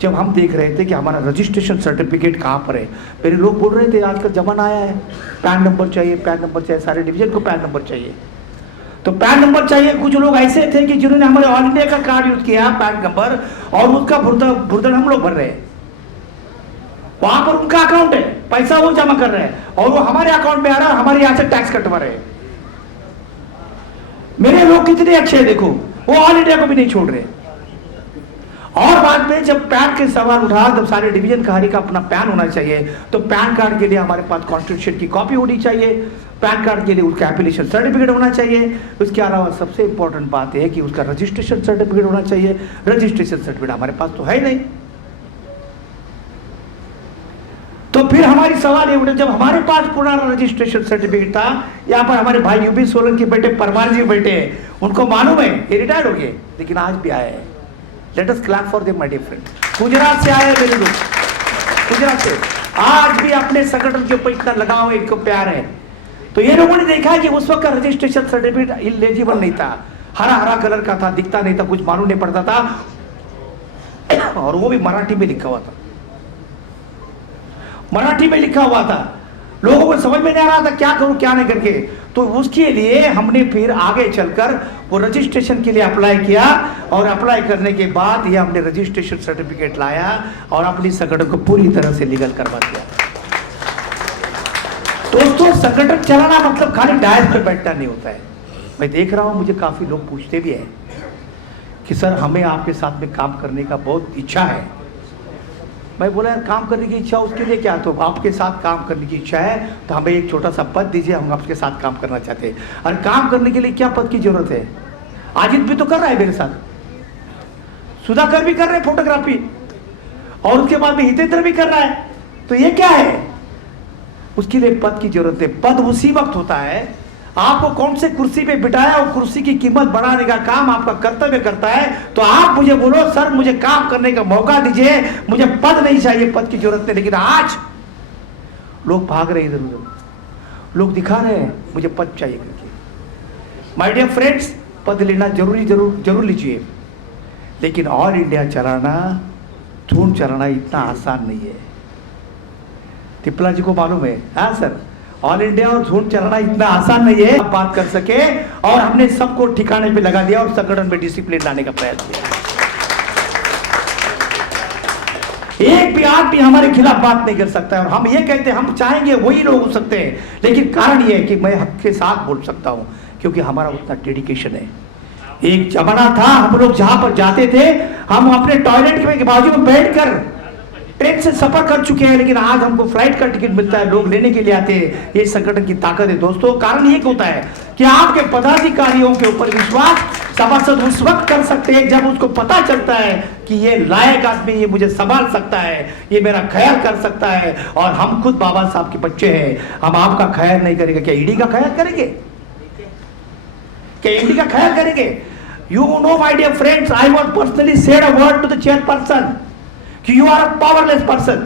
जब हम देख रहे थे कि हमारा रजिस्ट्रेशन सर्टिफिकेट कहाँ पर है, मेरे लोग बोल रहे थे आजकल जमाना आया है, पैन नंबर चाहिए, पैन नंबर चाहिए, सारे डिवीजन को पैन नंबर चाहिए। तो पैन नंबर चाहिए। कुछ लोग ऐसे थे कि जिन्होंने हमारे ऑल इंडिया का कार्ड यूज किया पैन नंबर, और उसका भुर्दन हम लोग भर रहे हैं। वहां पर उनका अकाउंट है, पैसा वो जमा कर रहे हैं और वो हमारे अकाउंट में आ रहा है, हमारे यहां से टैक्स कटवा रहे हैं। मेरे लोग कितने अच्छे हैं देखो, वो ऑल इंडिया को भी नहीं छोड़ रहे। और बाद में जब पैन के सवाल उठा, जब सारे डिवीजन का हर एक अपना पैन होना चाहिए, तो पैन कार्ड के लिए हमारे पास कॉन्स्टिट्यूशन की कॉपी होनी चाहिए, पैन कार्ड के लिए उसका एप्लीकेशन सर्टिफिकेट होना चाहिए। उसके अलावा सबसे इंपॉर्टेंट बात है कि उसका रजिस्ट्रेशन सर्टिफिकेट होना चाहिए। रजिस्ट्रेशन सर्टिफिकेट हमारे पास तो है ही नहीं। तो फिर हमारी सवाल ये उठे, जब हमारे पास पुराना रजिस्ट्रेशन सर्टिफिकेट था, यहाँ पर हमारे भाई यूपी सोलन के बेटे परमार जी बैठे हैं, उनको मालूम है ये रिटायर्ड हो गए, लेकिन आज भी आए हैं। Let us clap for them my dear friend. Gujarat से आए मेरे लोग, गुजरात से, आज भी अपने संगठन के ऊपर इतना लगाव है, इनको प्यार है। तो ये लोगों ने देखा कि उस वक्त का रजिस्ट्रेशन सर्टिफिकेट इलेजिबल नहीं था, हरा हरा कलर का था, दिखता नहीं था, कुछ मालूम नहीं पड़ता था, और वो भी मराठी में लिखा हुआ था, मराठी में लिखा हुआ था। लोगों को समझ में नहीं आ रहा था क्या करूं क्या नहीं करके। तो उसके लिए हमने फिर आगे चलकर वो रजिस्ट्रेशन के लिए अप्लाई किया, और अप्लाई करने के बाद ये हमने रजिस्ट्रेशन सर्टिफिकेट लाया और अपनी संगठन को पूरी तरह से लीगल करवा दिया। दोस्तों, संगठन चलाना मतलब खाली डायस पर बैठना नहीं होता है। मैं देख रहा हूं, मुझे काफी लोग पूछते भी हैं कि सर हमें आपके साथ में काम करने का बहुत इच्छा है। मैं बोला यार काम करने की इच्छा, उसके लिए क्या, तो आपके साथ काम करने की इच्छा है तो हमें एक छोटा सा पद दीजिए, हम आपके साथ काम करना चाहते हैं। और काम करने के लिए क्या पद की जरूरत है? अजित भी तो कर रहा है मेरे साथ, सुधाकर भी कर रहे हैं फोटोग्राफी, और उसके बाद में हितेंद्र भी कर रहा है। तो ये क्या है? उसके लिए पद की जरूरत है। पद उसी वक्त होता है, आपको कौन से कुर्सी पे बिठाया और कुर्सी की कीमत बढ़ाने का काम आपका कर्तव्य करता है। तो आप मुझे बोलो सर मुझे काम करने का मौका दीजिए, मुझे पद नहीं चाहिए, पद की जरूरत नहीं। लेकिन आज लोग भाग रहे इधर उधर, लोग दिखा रहे हैं मुझे पद चाहिए करके। माय डियर फ्रेंड्स, पद लेना जरूर लीजिए, लेकिन ऑल इंडिया चलाना, धूम चलाना इतना आसान नहीं है। तिपला जी को मालूम है, हाँ सर, ऑल इंडिया और झूठ चलाना इतना आसान नहीं है। आप बात कर सके, और हमने सबको ठिकाने पे लगा दिया और संगठन में डिसिप्लिन लाने का प्रयास किया। एक भी आदमी हमारे खिलाफ बात नहीं कर सकता है, और हम ये कहते हैं हम चाहेंगे वही लोग हो सकते हैं, लेकिन कारण ये है कि मैं हक के साथ बोल सकता हूं क्योंकि हमारा उतना डेडिकेशन है। एक जमाना था हम लोग जहां पर जाते थे, हम अपने टॉयलेट के बाजू में बैठकर ट्रेन से सफर कर चुके हैं, लेकिन आज हमको फ्लाइट का टिकट मिलता है, लोग लेने के लिए आते हैं। ये संगठन की ताकत है दोस्तों। कारण ये होता है कि आपके पदाधिकारियों के ऊपर विश्वास सभासद उस वक्त कर सकते हैं जब उसको पता चलता है कि ये लायक आदमी, ये मुझे संभाल सकता है, ये मेरा ख्याल कर सकता है। और हम खुद बाबा साहब के बच्चे हैं, हम आपका ख्याल नहीं करेंगे, क्या ईडी का ख्याल करेंगे? क्या ईडी का ख्याल करेंगे? You know, my dear friends, I want personally said a word to the chairperson कि you are a powerless person.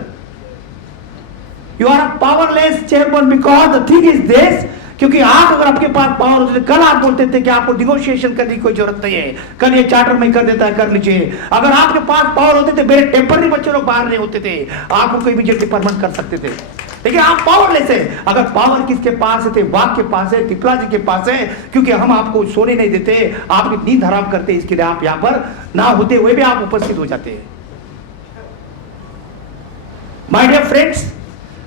You are a powerless chairman because the thing is this, क्योंकि आप अगर आपके पास पावर होते थे, कल आप बोलते थे कि आपको निगोशिएशन करने की कोई जरूरत नहीं है, कल ये चार्टर में कर देता है, कर लीजिए। अगर आपके पास पावर होते थे, मेरे टेम्पररी बच्चे लोग बाहर नहीं होते थे, आपको कोई इमीडिएटली परमानेंट कर सकते थे। लेकिन आप पावरलेस है। अगर पावर किसके पास है? वाघ के पास है, तिपला जी के पास है। क्योंकि हम आपको सोने नहीं देते, आपकी नींद हराम करते, इसके लिए आप यहाँ पर ना होते हुए भी आप उपस्थित हो जाते हैं। माय डियर फ्रेंड्स,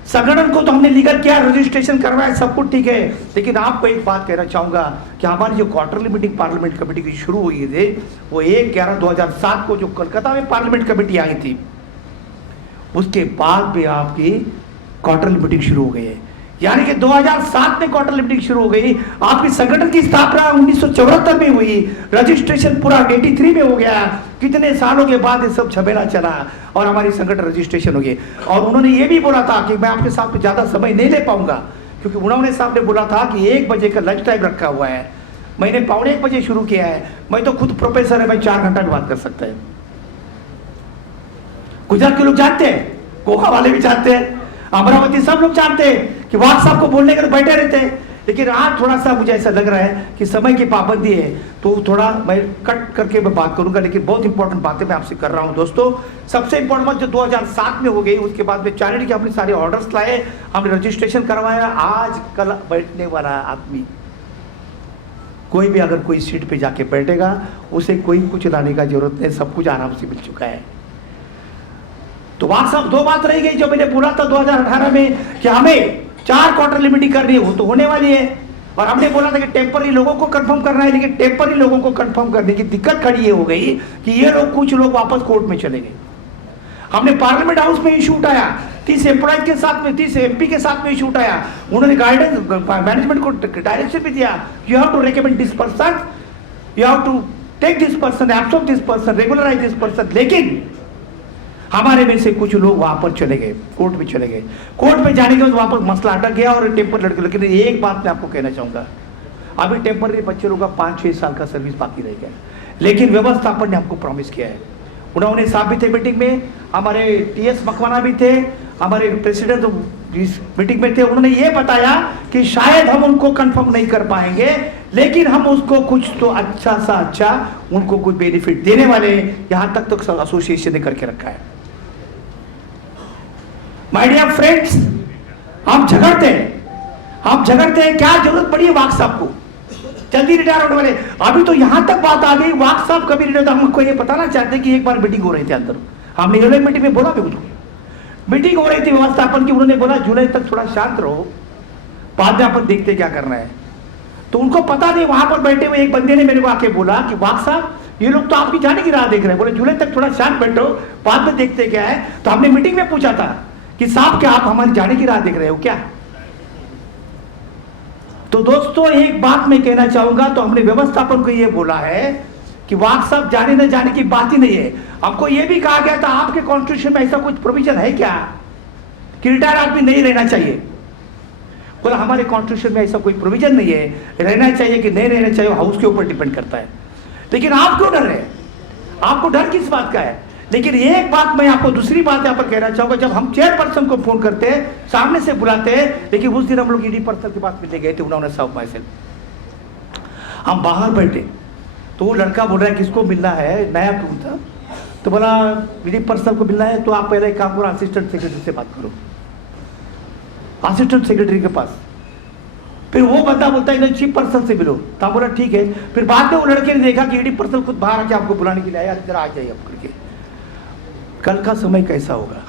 संगठन को तो हमने लीगल किया, रजिस्ट्रेशन करवाया, सब कुछ ठीक है। लेकिन आपको एक बात कहना चाहूंगा कि हमारी जो क्वार्टरली मीटिंग पार्लियामेंट कमेटी की शुरू हुई थी, वो 1/11/2007 को जो कोलकाता में पार्लियामेंट कमेटी आई थी, उसके बाद भी आपकी क्वार्टरली मीटिंग शुरू हो गई है। यानी कि 2007 में क्वार्टरली मीटिंग शुरू हो गई। आपकी संगठन की स्थापना 1974 में हुई, रजिस्ट्रेशन पूरा 83 में हो गया। कितने सालों के बाद ये सब झमेला चला और हमारी संगठन रजिस्ट्रेशन हो गई। और उन्होंने ये भी बोला था कि मैं आपके साथ में ज्यादा समय नहीं ले पाऊंगा, क्योंकि उन्होंने साहब ने बोला था कि 1 बजे का लंच टाइम रखा हुआ है। मैंने 1:45 बजे शुरू किया है। मैं तो खुद प्रोफेसर है, मैं 4 घंटा की बात कर सकता है। गुजरात के लोग जानते हैं, कोका वाले भी जानते हैं, अमरावती सब लोग जानते हैं कि वाघ साहब को बोलने के लिए बैठे रहते हैं। लेकिन आज थोड़ा सा मुझे ऐसा लग रहा है कि समय की पाबंदी है, तो थोड़ा मैं कट करके मैं बात करूंगा। लेकिन बहुत इंपॉर्टेंट बातें मैं आपसे कर रहा हूं दोस्तों। सबसे इंपॉर्टेंट बात जो 2007 में हो गई, उसके बाद में चैरिटी के अपने सारे ऑर्डर्स लाए, हमने रजिस्ट्रेशन करवाया। आज कल बैठने वाला आदमी कोई भी अगर कोई सीट पे जाके बैठेगा, उसे कोई कुछ लाने का जरूरत नहीं, सब कुछ आराम से मिल चुका है। तो वहां सब 2 बात रह गई जो मैंने बोला था 2018 में कि हमें 4 क्वार्टर लिमिटिंग करनी है, वो तो होने वाली है। और हमने बोला था कि टेम्पररी लोगों को कंफर्म करना है, लेकिन टेम्पररी लोगों को कंफर्म करने की दिक्कत खड़ी ये हो गई कि ये लोग, कुछ लोग वापस कोर्ट में चले गए। हमने पार्लियामेंट हाउस में इशू उठाया, 30 एम्प्लॉय के साथ में, 30 एमपी के साथ में इशू उठाया। उन्होंने गाइडेंस मैनेजमेंट को डायरेक्शन भी दिया, you have to recommend this person, you have to take this person, absorb this person, regularise this person. लेकिन हमारे में से कुछ लोग वहां पर चले गए, कोर्ट में चले गए। कोर्ट में जाने के बाद वापस मसला अटक गया और टेम्पर लड़के। लेकिन एक बात मैं आपको कहना चाहूंगा, अभी टेम्पररी बच्चे लोगों का 5-6 साल का सर्विस बाकी रह गया, लेकिन व्यवस्थापन ने हमको प्रॉमिस किया है। उन्होंने साहब भी थे मीटिंग में, हमारे टीएस मकवाना भी थे, हमारे प्रेसिडेंट इस मीटिंग में थे। उन्होंने ये बताया कि शायद हम उनको कंफर्म नहीं कर पाएंगे, लेकिन हम उसको कुछ तो अच्छा सा अच्छा उनको कुछ बेनिफिट देने वाले, यहां तक तो एसोसिएशन ने करके रखा है। माय डियर फ्रेंड्स, हम झगड़ते हैं, क्या जरूरत पड़ी है वाघ साहब को जल्दी रिटायर होने वाले? अभी तो यहां तक बात आ गई, वाघ साहब कभी रिटायर, हमको ये बताना चाहते कि एक बार मीटिंग हो रही थी अंदर, हमने ये मीटिंग में बोला भी, उनको मीटिंग हो रही थी व्यवस्थापन की, उन्होंने बोला जुलाई तक थोड़ा शांत रहो, बाद में अपन देखते क्या करना है। तो उनको पता नहीं, वहां पर बैठे हुए एक बंदे ने मेरे को आके बोला कि वाघ साहब ये लोग तो आपकी जाने की राह देख रहे हैं, बोले जुलाई तक थोड़ा शांत बैठो, बाद में देखते क्या है। तो हमने मीटिंग में पूछा था कि साहब क्या आप हमारी जाने की राह देख रहे हो क्या? तो दोस्तों एक बात मैं कहना चाहूंगा, तो हमने व्यवस्थापन को यह बोला है कि वाघ साहब जाने न जाने की बात ही नहीं है। हमको यह भी कहा गया था आपके कॉन्स्टिट्यूशन में ऐसा कुछ प्रोविजन है क्या कि रिटायर आदमी नहीं रहना चाहिए? बोला हमारे कॉन्स्टिट्यूशन में ऐसा कोई प्रोविजन नहीं है, रहना चाहिए कि नहीं रहना चाहिए हाउस के ऊपर डिपेंड करता है। लेकिन आप क्यों डर रहे हैं? आपको डर किस बात का है? लेकिन एक बात मैं आपको दूसरी बात यहाँ पर कहना चाहूंगा, जब हम चेयरपर्सन को फोन करते हैं, सामने से बुलाते हैं, लेकिन उस दिन हम लोग ईडी पर्सन के पास मिलने गए थे, उन्होंने सब मैसेज, हम बाहर बैठे तो वो लड़का बोल रहा है किसको मिलना है, नया टूर था, तो बोला ईडी पर्सन को मिलना है तो आप पहले एक काम करो, असिस्टेंट सेक्रेटरी से बात करो, असिस्टेंट सेक्रेटरी के पास। फिर वो बंदा बोलता है चीफ पर्सन से मिलो, तो बोला ठीक है। फिर बाद में वो लड़के ने देखा कि ईडी पर्सन खुद बाहर आके आपको बुलाने के लिए आया, जरा आ जाइए आप करके। कल का समय कैसा होगा?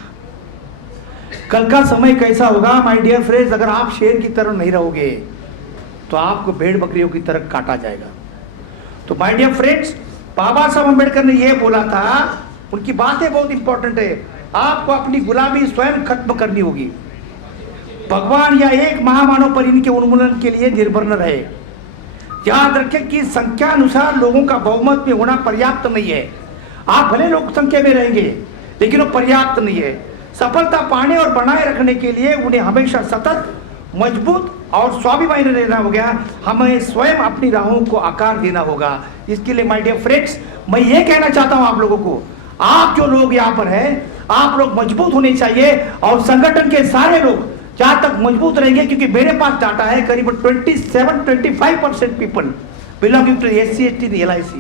कल का समय कैसा होगा माय डियर फ्रेंड्स? अगर आप शेर की तरह नहीं रहोगे तो आपको भेड़ बकरियों की तरह काटा जाएगा। तो माय डियर फ्रेंड्स, बाबा साहब अम्बेडकर ने यह बोला था, उनकी बातें बहुत इंपॉर्टेंट है। आपको अपनी गुलामी स्वयं खत्म करनी होगी। भगवान या एक महामानव पर इनके उन्मूलन के लिए निर्भर न रहे। याद रखें कि संख्या अनुसार लोगों का बहुमत में होना पर्याप्त नहीं है। आप भले लोक संख्या में रहेंगे लेकिन वो पर्याप्त नहीं है। सफलता पाने और बनाए रखने के लिए उन्हें हमेशा सतत, मजबूत और स्वाभिमानी रहना होगा। हमें स्वयं अपनी राहों को आकार देना होगा। इसके लिए माय डियर फ्रेंड्स, मैं ये कहना चाहता हूं आप लोगों को, आप जो लोग यहाँ पर हैं, आप लोग मजबूत होने चाहिए और संगठन के सारे लोग जहां तक मजबूत रहेंगे, क्योंकि मेरे पास डाटा है करीब 27-25% people belonging to SC ST LIC,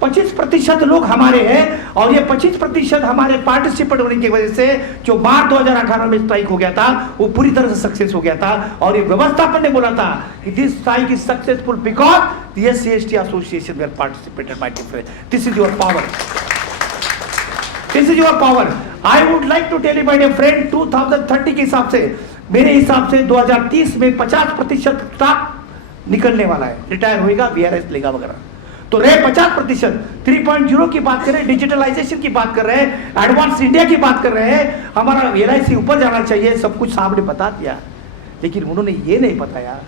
25% लोग हमारे हैं और ये 25% हमारे पार्टिसिपेट होने की वजह से जो मार्च 2018 में स्ट्राइक हो गया था वो पूरी तरह से सक्सेस हो गया था। और ये व्यवस्थापन ने बोला था कि this strike is successful because the SC ST association were participated by different. This is your power, this is your power. I would like to tell you my dear friend, 2030 के हिसाब से, मेरे हिसाब से 2030 में 50% स्टाफ निकलने वाला है, रिटायर होएगा, VRS लेगा वगैरह। तो रहे 50%, 3.0 की बात कर रहे हैं, डिजिटलाइजेशन की बात कर रहे हैं, एडवांस इंडिया की बात कर रहे हैं, हमारा LIC ऊपर जाना चाहिए, सब कुछ सामने बता दिया। लेकिन उन्होंने ये नहीं बताया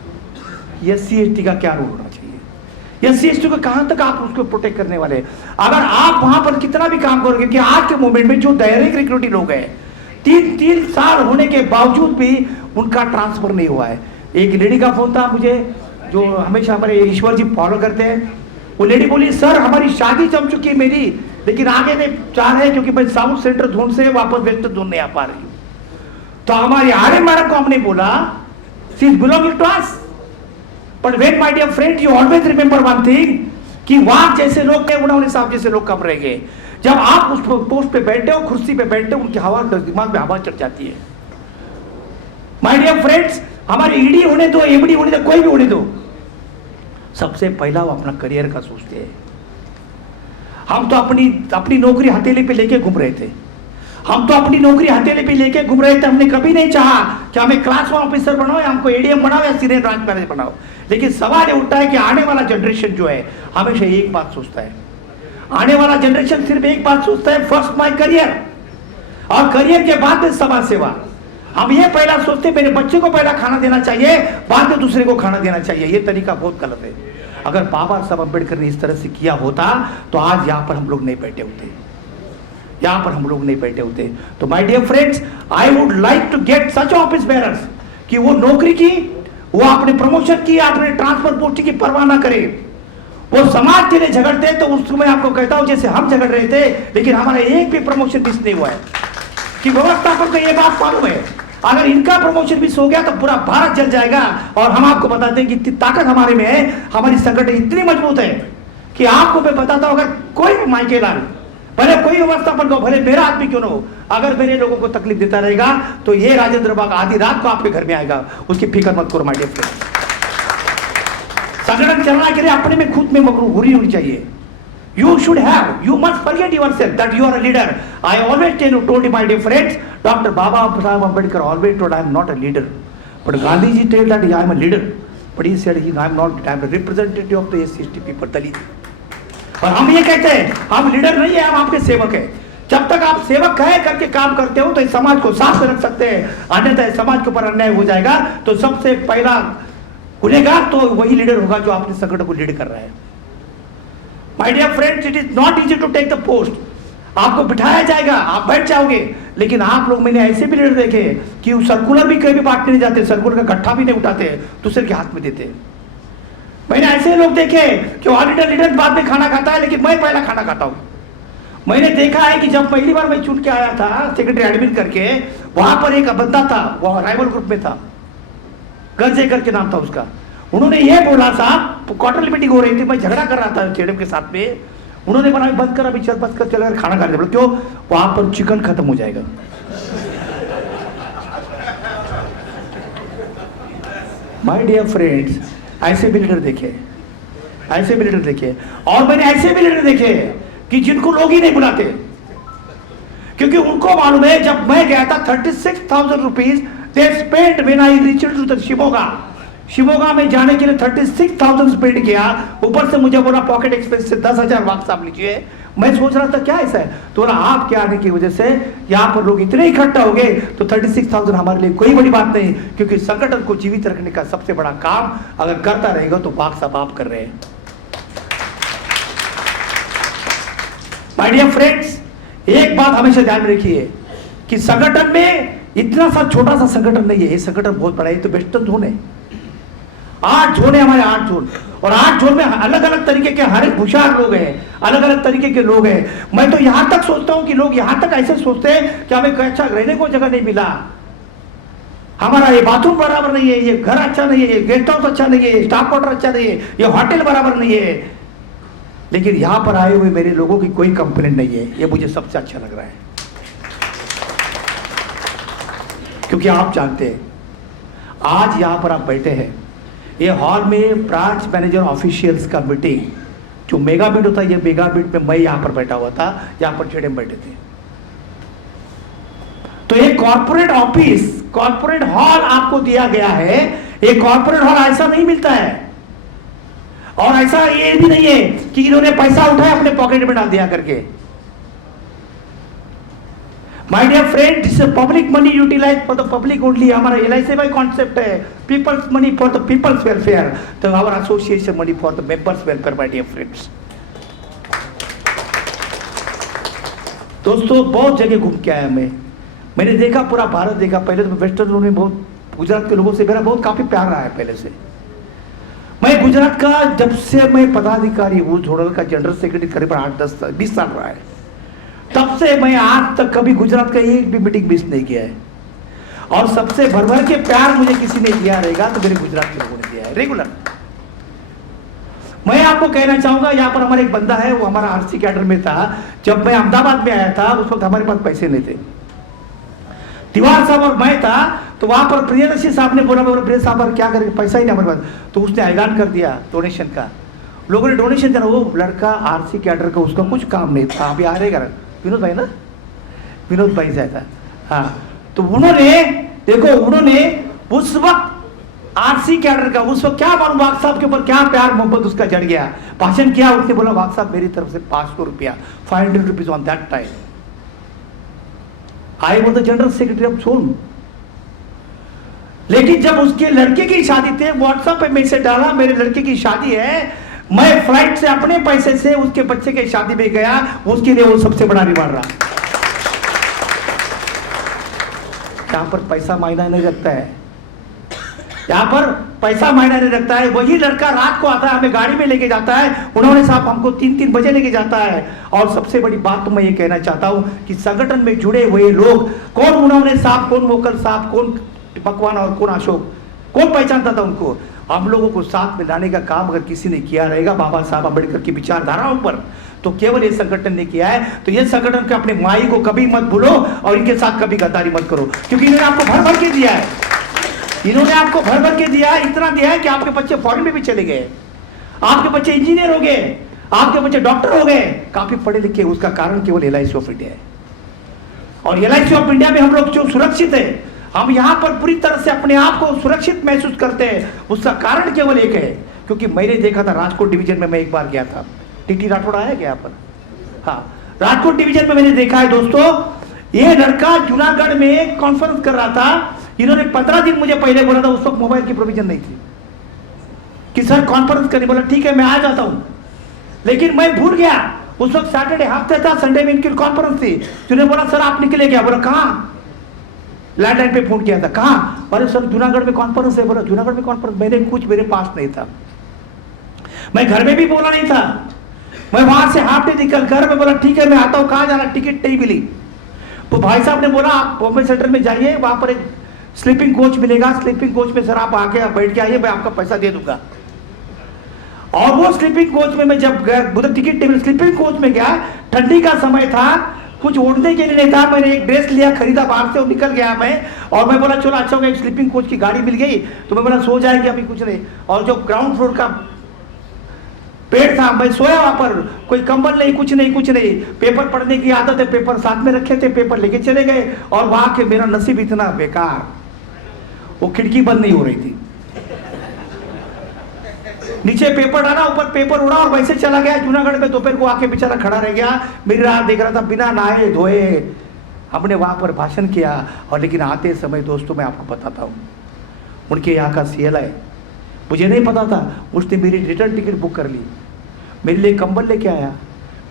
SC ST का क्या रोल होना चाहिए, SC ST को कहां तक आप उसको प्रोटेक्ट करने वाले। अगर आप वहां पर कितना भी काम करोगे, कि आज के मोमेंट में जो डायरेक्ट रिक्रूटिंग लोग हैं, 3 साल होने के बावजूद भी उनका ट्रांसफर नहीं हुआ है। एक लेडी का फोन था मुझे, जो हमेशा हमारे ईश्वर जी फॉलो करते हैं, वो लेडी बोली, सर हमारी शादी जम चुकी है मेरी, लेकिन आगे नहीं चाह रहे क्योंकि मैं साउथ सेंट्रल जोन से वापस वेस्ट जोन नहीं आ पा रही हूँ। तो हमारी आर्य मैडम को हमने बोला, she is belonging to us, but when my dear friend you always remember one thing, कि वहां जैसे लोग थे उन्होंने साहब जैसे लोग कम रहेंगे। जब आप उस पोस्ट पे बैठे हो, कुर्सी पे बैठे हो, उनकी हवा दिमाग में हवा चढ़ जाती है। माय डियर फ्रेंड्स, हमारी ED होने दो, MD होने दो, कोई भी होने दो, सबसे पहला वो अपना करियर का सोचते हैं। हम तो अपनी नौकरी हथेली पे लेके घूम रहे थे, हम तो अपनी नौकरी हथेली पे लेके घूम रहे थे। हमने कभी नहीं चाहा कि हमें क्लास 1 ऑफिसर बनाओ या हमको ADM बनाओ या सीनियर ब्रांच मैनेजर बनाओ। लेकिन सवाल ये उठता है कि आने वाला जनरेशन जो है हमेशा एक बात सोचता है, आने वाला जनरेशन सिर्फ एक बात सोचता है, फर्स्ट माय करियर, और करियर के बाद में समाज सेवा। हम ये पहला सोचते हैं मेरे बच्चे को पहला खाना देना चाहिए, बाद में दूसरे को खाना देना चाहिए। ये तरीका बहुत गलत है। अगर बाबा साहब अम्बेडकर ने इस तरह से किया होता तो आज यहाँ पर हम लोग नहीं बैठे होते, यहाँ पर हम लोग नहीं बैठे होते। तो my dear friends, I would like to get such office bearers कि वो नौकरी की, वो अपने प्रमोशन की, अपने ट्रांसफर पोस्टिंग की परवाह ना करे, वो समाज के लिए झगड़ते। तो उस समय आपको कहता हूं जैसे हम झगड़ रहे थे, लेकिन हमारा एक भी प्रमोशन मिस नहीं हुआ है, कि व्यवस्थापक को ये बात मालूम है अगर इनका प्रमोशन मिस हो गया तो पूरा भारत जल जाएगा। और हम आपको बताते हैं कि इतनी ताकत हमारे में है, हमारी संगठन इतनी मजबूत है कि आपको मैं बताता हूं, अगर कोई भी मायके लाल, भले कोई व्यवस्थापन को, भले मेरा आदमी क्यों ना हो, अगर मेरे लोगों को तकलीफ देता रहेगा तो ये राजेंद्र बाग आधी रात को आपके घर में आएगा, उसकी फिक्र मत करो माय डियर फ्रेंड। संगठन चलाने के लिए अपने में खुद में मगरूरी होनी चाहिए। You should have, you must forget yourself that you are a leader. I always told you, my dear friends, Dr. Baba Saheb Ambedkar always told I am not a leader, but Gandhi ji told that I am a leader, but he said I am not, I am a representative of the SC ST people, Dalit. और हम ये कहते हैं हम लीडर नहीं है, हम आपके सेवक हैं। जब तक आप सेवक है करके काम करते हो तो इस समाज को साफ रख सकते हैं, अन्यथा इस समाज के ऊपर अन्याय हो जाएगा। तो सबसे पहला गुनेगार तो वही लीडर होगा जो अपने संगठन को लीड कर रहा है। My dear friends, it is not easy to take the post. आपको बिठाया जाएगा, आप बैठ जाओगे, लेकिन आप लोग, मैंने ऐसे भी लीडर देखे कि सर्कुलर भी कभी बांटने नहीं जाते, सर्कुलर का गट्ठा भी नहीं उठाते, दूसरे के हाथ में देते। मैंने ऐसे लोग देखे कि ऑडिटर लीडर बाद में खाना खाता है, लेकिन मैं पहला खाना खाता हूँ। मैंने देखा है कि जब पहली बार मैं चुन के आया था सेक्रेटरी एडमिन करके, वहां पर एक बंदा था, वो राइवल ग्रुप में था, गंजेकर के नाम था उसका। उन्होंने ये बोला, साहब क्वार्टरली मीटिंग हो रही थी, मैं झगड़ा कर रहा था चेडम के साथ में, उन्होंने बोला बंद कर, अभी चल बंद कर, चल खाना खा ले। क्यों? वहां पर चिकन खत्म हो जाएगा। माय डियर फ्रेंड्स, ऐसे भी लीडर देखे, ऐसे भी लीडर देखे, और मैंने ऐसे भी लीडर देखे कि जिनको लोग ही नहीं बुलाते, क्योंकि उनको मालूम है जब मैं गया था 36,000 rupees they spend when I reached to the Shimoga में जाने के लिए 36,000 स्पेंड किया। ऊपर से मुझे बोला पॉकेट एक्सपेंस से 10,000 वापस आप लीजिए। मैं सोच रहा था क्या ऐसा है, तो बोला आपके आने की वजह से यहाँ पर लोग इतने इकट्ठा हो गए, तो 36,000 हमारे लिए कोई बड़ी बात नहीं, क्योंकि संगठन को जीवित रखने का सबसे बड़ा काम अगर करता रहेगा तो बाग साहब आप कर रहे हैं। माय डियर फ्रेंड्स, एक बात हमेशा ध्यान में रखिए कि संगठन में इतना सा छोटा सा संगठन नहीं है, ये संगठन बहुत बड़ा है। तो वेस्टर्न जोन है, 8 जोन है हमारे, 8 जोन, और 8 जोन में अलग अलग तरीके के हर एक होशियार लोग हैं, अलग अलग तरीके के लोग हैं। मैं तो यहां तक सोचता हूं कि लोग यहां तक ऐसे सोचते हैं कि हमें अच्छा रहने को जगह नहीं मिला, हमारा ये बाथरूम बराबर नहीं है, ये घर अच्छा नहीं है, ये गेस्ट हाउस अच्छा नहीं है, स्टाफ क्वार्टर अच्छा नहीं है, ये होटल बराबर नहीं है। लेकिन यहां पर आए हुए मेरे लोगों की कोई कंप्लेंट नहीं है, ये मुझे सबसे अच्छा लग रहा है। क्योंकि आप जानते हैं आज यहां पर आप बैठे हैं, ये हॉल में ब्रांच मैनेजर ऑफिशियल्स का मीटिंग जो मेगा मीट होता है, ये मेगा मीट में मैं यहां पर बैठा हुआ था, यहां पर जेडीएम बैठे थे। तो ये कॉर्पोरेट ऑफिस, कॉर्पोरेट हॉल आपको दिया गया है। ये कॉर्पोरेट हॉल ऐसा नहीं मिलता है, और ऐसा ये भी नहीं है कि इन्होंने पैसा उठाया अपने पॉकेट में डाल दिया करके। My dear friend, this is public money utilise for the public only. हमारा LIC का कॉन्सेप्ट है, people's money for the people's welfare, तो our association money for the members welfare. My dear friends, दोस्तों बहुत जगह घूम के आया मैंने देखा, पूरा भारत देखा। पहले तो वेस्टर्न जोन में बहुत गुजरात के लोगों से मेरा बहुत काफी प्यार रहा है पहले से। मैं गुजरात का जब से मैं पदाधिकारी हूँ, जोनल का जनरल सेक्रेटरी करीब 8-10-20 साल रहा है, तब से मैं आज तक कभी गुजरात का एक भी मीटिंग मिस नहीं किया है। और सबसे भर भर के प्यार मुझे किसी ने दिया रहेगा तो मेरे गुजरात के लोगों ने दिया है रेगुलर। मैं आपको कहना चाहूंगा, यहाँ पर हमारा एक बंदा है, वो हमारा RC कैडर में था। जब मैं अहमदाबाद में आया था उस वक्त हमारे पास पैसे नहीं थे, तिवारी साहब और मैं था, तो वहां पर प्रियदर्शी साहब ने बोला प्रिय साहब क्या करेंगे, पैसा ही नहीं हमारे पास। तो उसने ऐलान कर दिया डोनेशन का, लोगों ने डोनेशन करा। वो लड़का RC कैडर का, उसका कुछ काम नहीं था, अभी आ रहेगा विनोद भाई ना, विनोद भाई से था। हाँ, तो उन्होंने देखो, उन्होंने उस वक्त RC कैडर का, उस वक्त क्या मालूम वाघ साहब के ऊपर क्या प्यार मोहब्बत उसका जड़ गया। भाषण किया, उसने बोला वाघ साहब मेरी तरफ से 500 रुपया, 500 rupees on that time. I was the general secretary of zone. लेकिन जब उसके लड़के की शादी थी, व्हाट्सएप पे मैसेज डाला मेरे लड़के की शादी है, मैं फ्लाइट से अपने पैसे से उसके बच्चे के शादी में गया, उसके लिए वो सबसे बड़ा रिवार्ड रहा। यहां पर पैसा मायना नहीं रखता है, यहां पर पैसा मायना नहीं रखता है। वही लड़का रात को आता है, हमें गाड़ी में लेके जाता है, उन्होंने साहब हमको 3-3 बजे लेके जाता है। और सबसे बड़ी बात तो मैं ये कहना चाहता हूं कि संगठन में जुड़े हुए लोग, कौन उन्होंने साहब, कौन मोकल साहब, कौन पकवान और कौन अशोक, कौन पहचानता था उनको। हम लोगों को साथ में लाने का काम अगर किसी ने किया रहेगा बाबा साहब अम्बेडकर की विचारधाराओं पर, तो केवल ये संगठन ने किया है। तो ये संगठन के अपने माई को कभी मत भूलो और इनके साथ कभी गद्दारी मत करो, क्योंकि इन्होंने आपको भर भर के दिया है, इन्होंने आपको भर भर के दिया है। इतना दिया है कि आपके बच्चे फॉरेन में भी चले गए, आपके बच्चे इंजीनियर हो गए, आपके बच्चे डॉक्टर हो गए, काफी पढ़े लिखे। उसका कारण केवल LIC ऑफ इंडिया है। और LIC ऑफ इंडिया में हम लोग जो सुरक्षित है, हम यहाँ पर पूरी तरह से अपने आप को सुरक्षित महसूस करते हैं, उसका कारण केवल एक है, क्योंकि मैंने देखा था राजकोट डिवीजन में, मैं एक बार गया था, TT राठौड़ आया क्या यहाँ पर? हाँ, राजकोट डिवीजन में मैंने देखा है दोस्तों, ये लड़का जूनागढ़ में कॉन्फ्रेंस कर रहा था। इन्होंने 15 दिन मुझे पहले बोला था, उस वक्त मोबाइल की प्रोविजन नहीं थी, कि सर कॉन्फ्रेंस करने। बोला ठीक है मैं आ जाता हूँ, लेकिन मैं भूल गया। उस वक्त सैटरडे हफ्ते था, संडे में इनकी कॉन्फ्रेंस थी। उन्होंने बोला सर आप निकले क्या? बोला कहाँ? लैंडलाइन पे फोन किया था, कहाँ? अरे सर जूनागढ़ में कॉन्फ्रेंस है। बोला जूनागढ़ में कॉन्फ्रेंस? मैंने कुछ मेरे पास नहीं था, मैं घर में भी बोला नहीं था, मैं वहां से हाफ डे निकल घर में बोला ठीक है मैं आता हूँ। कहाँ जाना? टिकट नहीं मिली। तो भाई साहब ने बोला आप बॉम्बे सेंट्रल में जाइए, वहां पर एक स्लीपिंग कोच मिलेगा, स्लीपिंग कोच में सर आप आके बैठ के आइए, मैं आपका पैसा दे दूंगा। और वो स्लीपिंग कोच में मैं जब गया, उधर टिकट टेबल स्लीपिंग कोच में गया, ठंडी का समय था, कुछ ओढ़ने के लिए नहीं था, मैंने एक ड्रेस लिया खरीदा बाहर से और निकल गया मैं। और मैं बोला चलो अच्छा हो गया, एक स्लीपिंग कोच की गाड़ी मिल गई, तो मैं बोला सो जाएगी अभी कुछ नहीं। और जो ग्राउंड फ्लोर का पेड़ था, मैं सोया वहां पर, कोई कंबल नहीं, कुछ नहीं कुछ नहीं। पेपर पढ़ने की आदत है, पेपर साथ में रखे थे, पेपर लेके चले गए। और वहां के मेरा नसीब इतना बेकार, वो खिड़की बंद नहीं हो रही थी। नीचे पेपर डाला, ऊपर पेपर उड़ा और वैसे चला गया जूनागढ़ में। दोपहर को आके बेचारा खड़ा रह गया, मेरी राह देख रहा था, बिना नहाए धोए हमने वहां पर भाषण किया। और लेकिन आते समय दोस्तों मैं आपको बताता हूँ, उनके यहाँ का CLI मुझे नहीं पता था, उसने मेरी रिटर्न टिकट बुक कर ली, मेरे लिए कंबल लेके आया,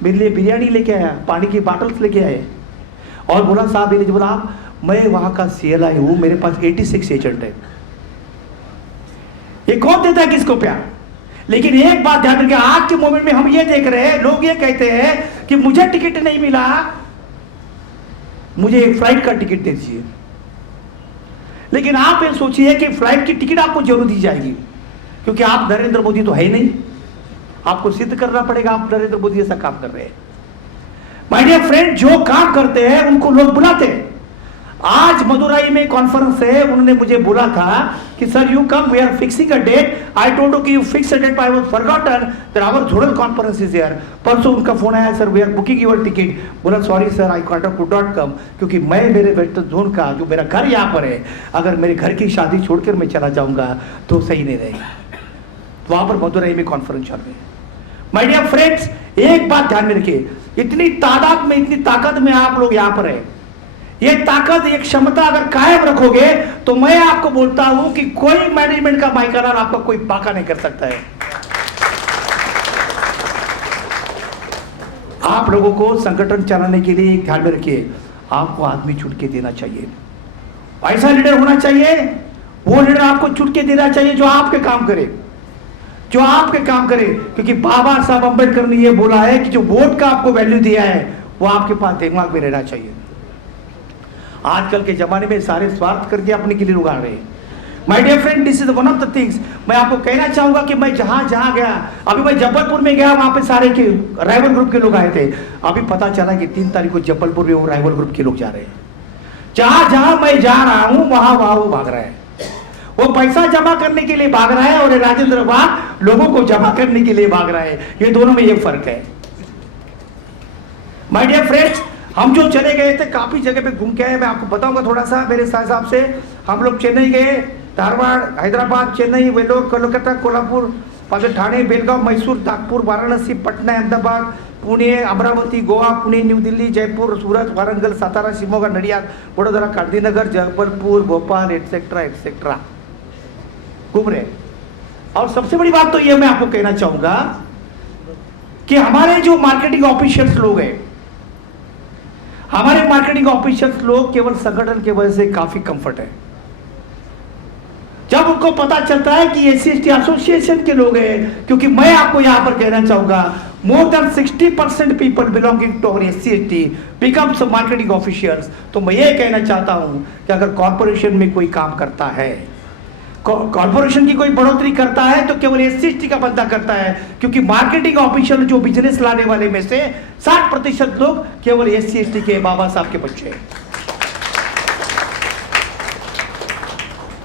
मेरे लिए बिरयानी लेके आया, पानी की बॉटल्स लेके आए और बोला साहब बोला मैं वहां का CLI हूँ, मेरे पास 86 एजेंट है। ये कौन देता है किसको प्यार? लेकिन एक बात ध्यान रखिए, आज के मोमेंट में हम ये देख रहे हैं, लोग ये कहते हैं कि मुझे टिकट नहीं मिला, मुझे एक फ्लाइट का टिकट दे दीजिए। लेकिन आप ये सोचिए कि फ्लाइट की टिकट आपको जरूर दी जाएगी, क्योंकि आप नरेंद्र मोदी तो है ही नहीं, आपको सिद्ध करना पड़ेगा आप नरेंद्र मोदी ऐसा काम कर रहे हैं। माय डियर फ्रेंड, जो काम करते हैं उनको लोग बुलाते हैं। आज मदुराई में कॉन्फ्रेंस है, उन्होंने मुझे बोला था कि sir you come, we are fixing a date. I told you कि you fix a date, I was forgotten that our zonal conference is here. परसों उनका फोन आया, sir we are booking your ticket. बोला sorry sir, I could not come, क्योंकि मैं मेरे वेस्टर्न जोन का जो मेरा घर यहाँ पर है, अगर मेरे घर की शादी छोड़कर मैं चला जाऊंगा तो सही नहीं रहेगा। वहां पर मदुराई में कॉन्फ्रेंस चल रही है। माय डियर फ्रेंड्स, एक बात ध्यान में रखिए, इतनी तादाद में, इतनी ताकत में आप लोग यहाँ पर है, ये ताकत, ये क्षमता अगर कायम रखोगे तो मैं आपको बोलता हूं कि कोई मैनेजमेंट का माइकाना आपका कोई बाका नहीं कर सकता है। आप लोगों को संगठन चलाने के लिए एक ध्यान में रखिए, आपको आदमी चुन के देना चाहिए। ऐसा लीडर होना चाहिए, वो लीडर आपको चुन के देना चाहिए जो आपके काम करे, जो आपके काम करे। क्योंकि बाबा साहब अंबेडकर ने ये बोला है कि जो वोट का आपको वैल्यू दिया है वो आपके पास दिमाग में रहना चाहिए। आजकल के जमाने में सारे स्वार्थ करके अपने के लिए लोग आ रहे हैं। My dear friend, this is one of the things. मैं आपको कहना चाहूंगा कि मैं जहां जहां गया, अभी मैं जबलपुर में गया, वहां पे सारे के राइवल ग्रुप के लोग आए थे। अभी पता चला कि 3 तारीख को जबलपुर में वो राइवल ग्रुप के लोग जा रहे हैं। जहां जहां मैं जा रहा हूं वहां वहां वो भाग रहा है, वो पैसा जमा करने के लिए भाग रहा है और राजेंद्र बाग लोगों को जमा करने के लिए भाग रहा है। ये दोनों में ये फर्क है। माय डियर फ्रेंड्स, हम जो चले गए थे, काफी जगह पे घूम के आए, मैं आपको बताऊंगा थोड़ा सा मेरे हिसाब से। हम लोग चेन्नई गए, धारवाड़, हैदराबाद, चेन्नई, वेलोर, कोलकाता, कोल्हापुर, पास ठाणे, बेलगांव, मैसूर, नागपुर, वाराणसी, पटना, अहमदाबाद, पुणे, अमरावती, गोवा, पुणे, न्यू दिल्ली, जयपुर, सूरत, वारंगल, सातारा, शिमोगा, नडियाद, वडोदरा, गांधीनगर, जबलपुर, भोपाल, एटसेट्रा एटसेट्रा घूम रहे। और सबसे बड़ी बात तो ये मैं आपको कहना चाहूंगा कि हमारे जो मार्केटिंग ऑफिशियल्स लोग हैं, हमारे मार्केटिंग ऑफिशियल्स लोग केवल संगठन की वजह से काफी कंफर्ट है। जब उनको पता चलता है कि SC/ST एसोसिएशन के लोग हैं, क्योंकि मैं आपको यहां पर कहना चाहूंगा, more than 60% people belonging to SC/ST becomes marketing officials. तो मैं ये कहना चाहता हूं कि अगर कॉर्पोरेशन में कोई काम करता है, कॉर्पोरेशन की कोई बढ़ोतरी करता है, तो केवल SC/ST का बंदा करता है। क्योंकि मार्केटिंग ऑफिशियल जो बिजनेस लाने वाले में से 60% लोग केवल SC/ST के बाबा साहब के बच्चे हैं।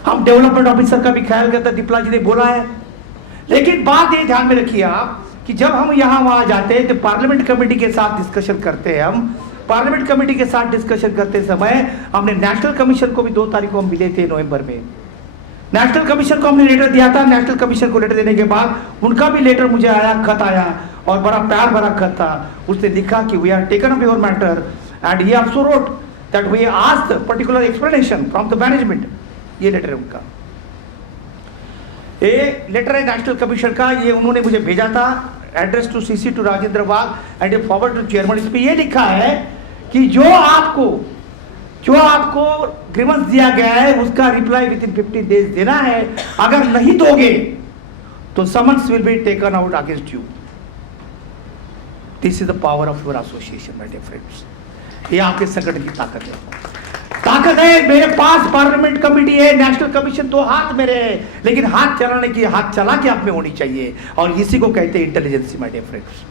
हम डेवलपमेंट ऑफिसर का भी ख्याल करते हैं, दीपला जी ने बोला है। लेकिन बात ये ध्यान में रखिए आप कि जब हम यहां वहां जाते हैं तो पार्लियामेंट कमेटी के साथ डिस्कशन करते हैं। हम पार्लियामेंट कमेटी के साथ डिस्कशन करते समय हमने नेशनल कमीशन को भी 2 तारीख को हम मिले थे नवंबर में। नेशनल कमीशन को हमने लेटर दिया था। नेशनल कमीशन को लेटर देने के बाद उनका भी लेटर मुझे आया, खत आया, और बड़ा प्यार भरा खत था। उसने लिखा कि we are taken up your matter and he also wrote that we asked particular explanation from the management. ये लेटर है उनका, ये लेटर है नेशनल कमीशन का। ये उन्होंने मुझे भेजा था, address to CC to Rajendra Bagh and forward to chairman. इस पे ये लिखा है कि जो आपको ग्रीवेंस दिया गया है उसका रिप्लाई विद इन 50 डेज देना है। अगर नहीं दोगे तो summons will be taken out against you. This is the power of your association my dear friends. ये आपके संगठन की ताकत है। मेरे पास पार्लियामेंट कमेटी है, नेशनल कमीशन 2 हाथ मेरे है, लेकिन हाथ चला के आप में होनी चाहिए, और इसी को कहते हैं इंटेलिजेंसी माय डियर फ्रेंड्स।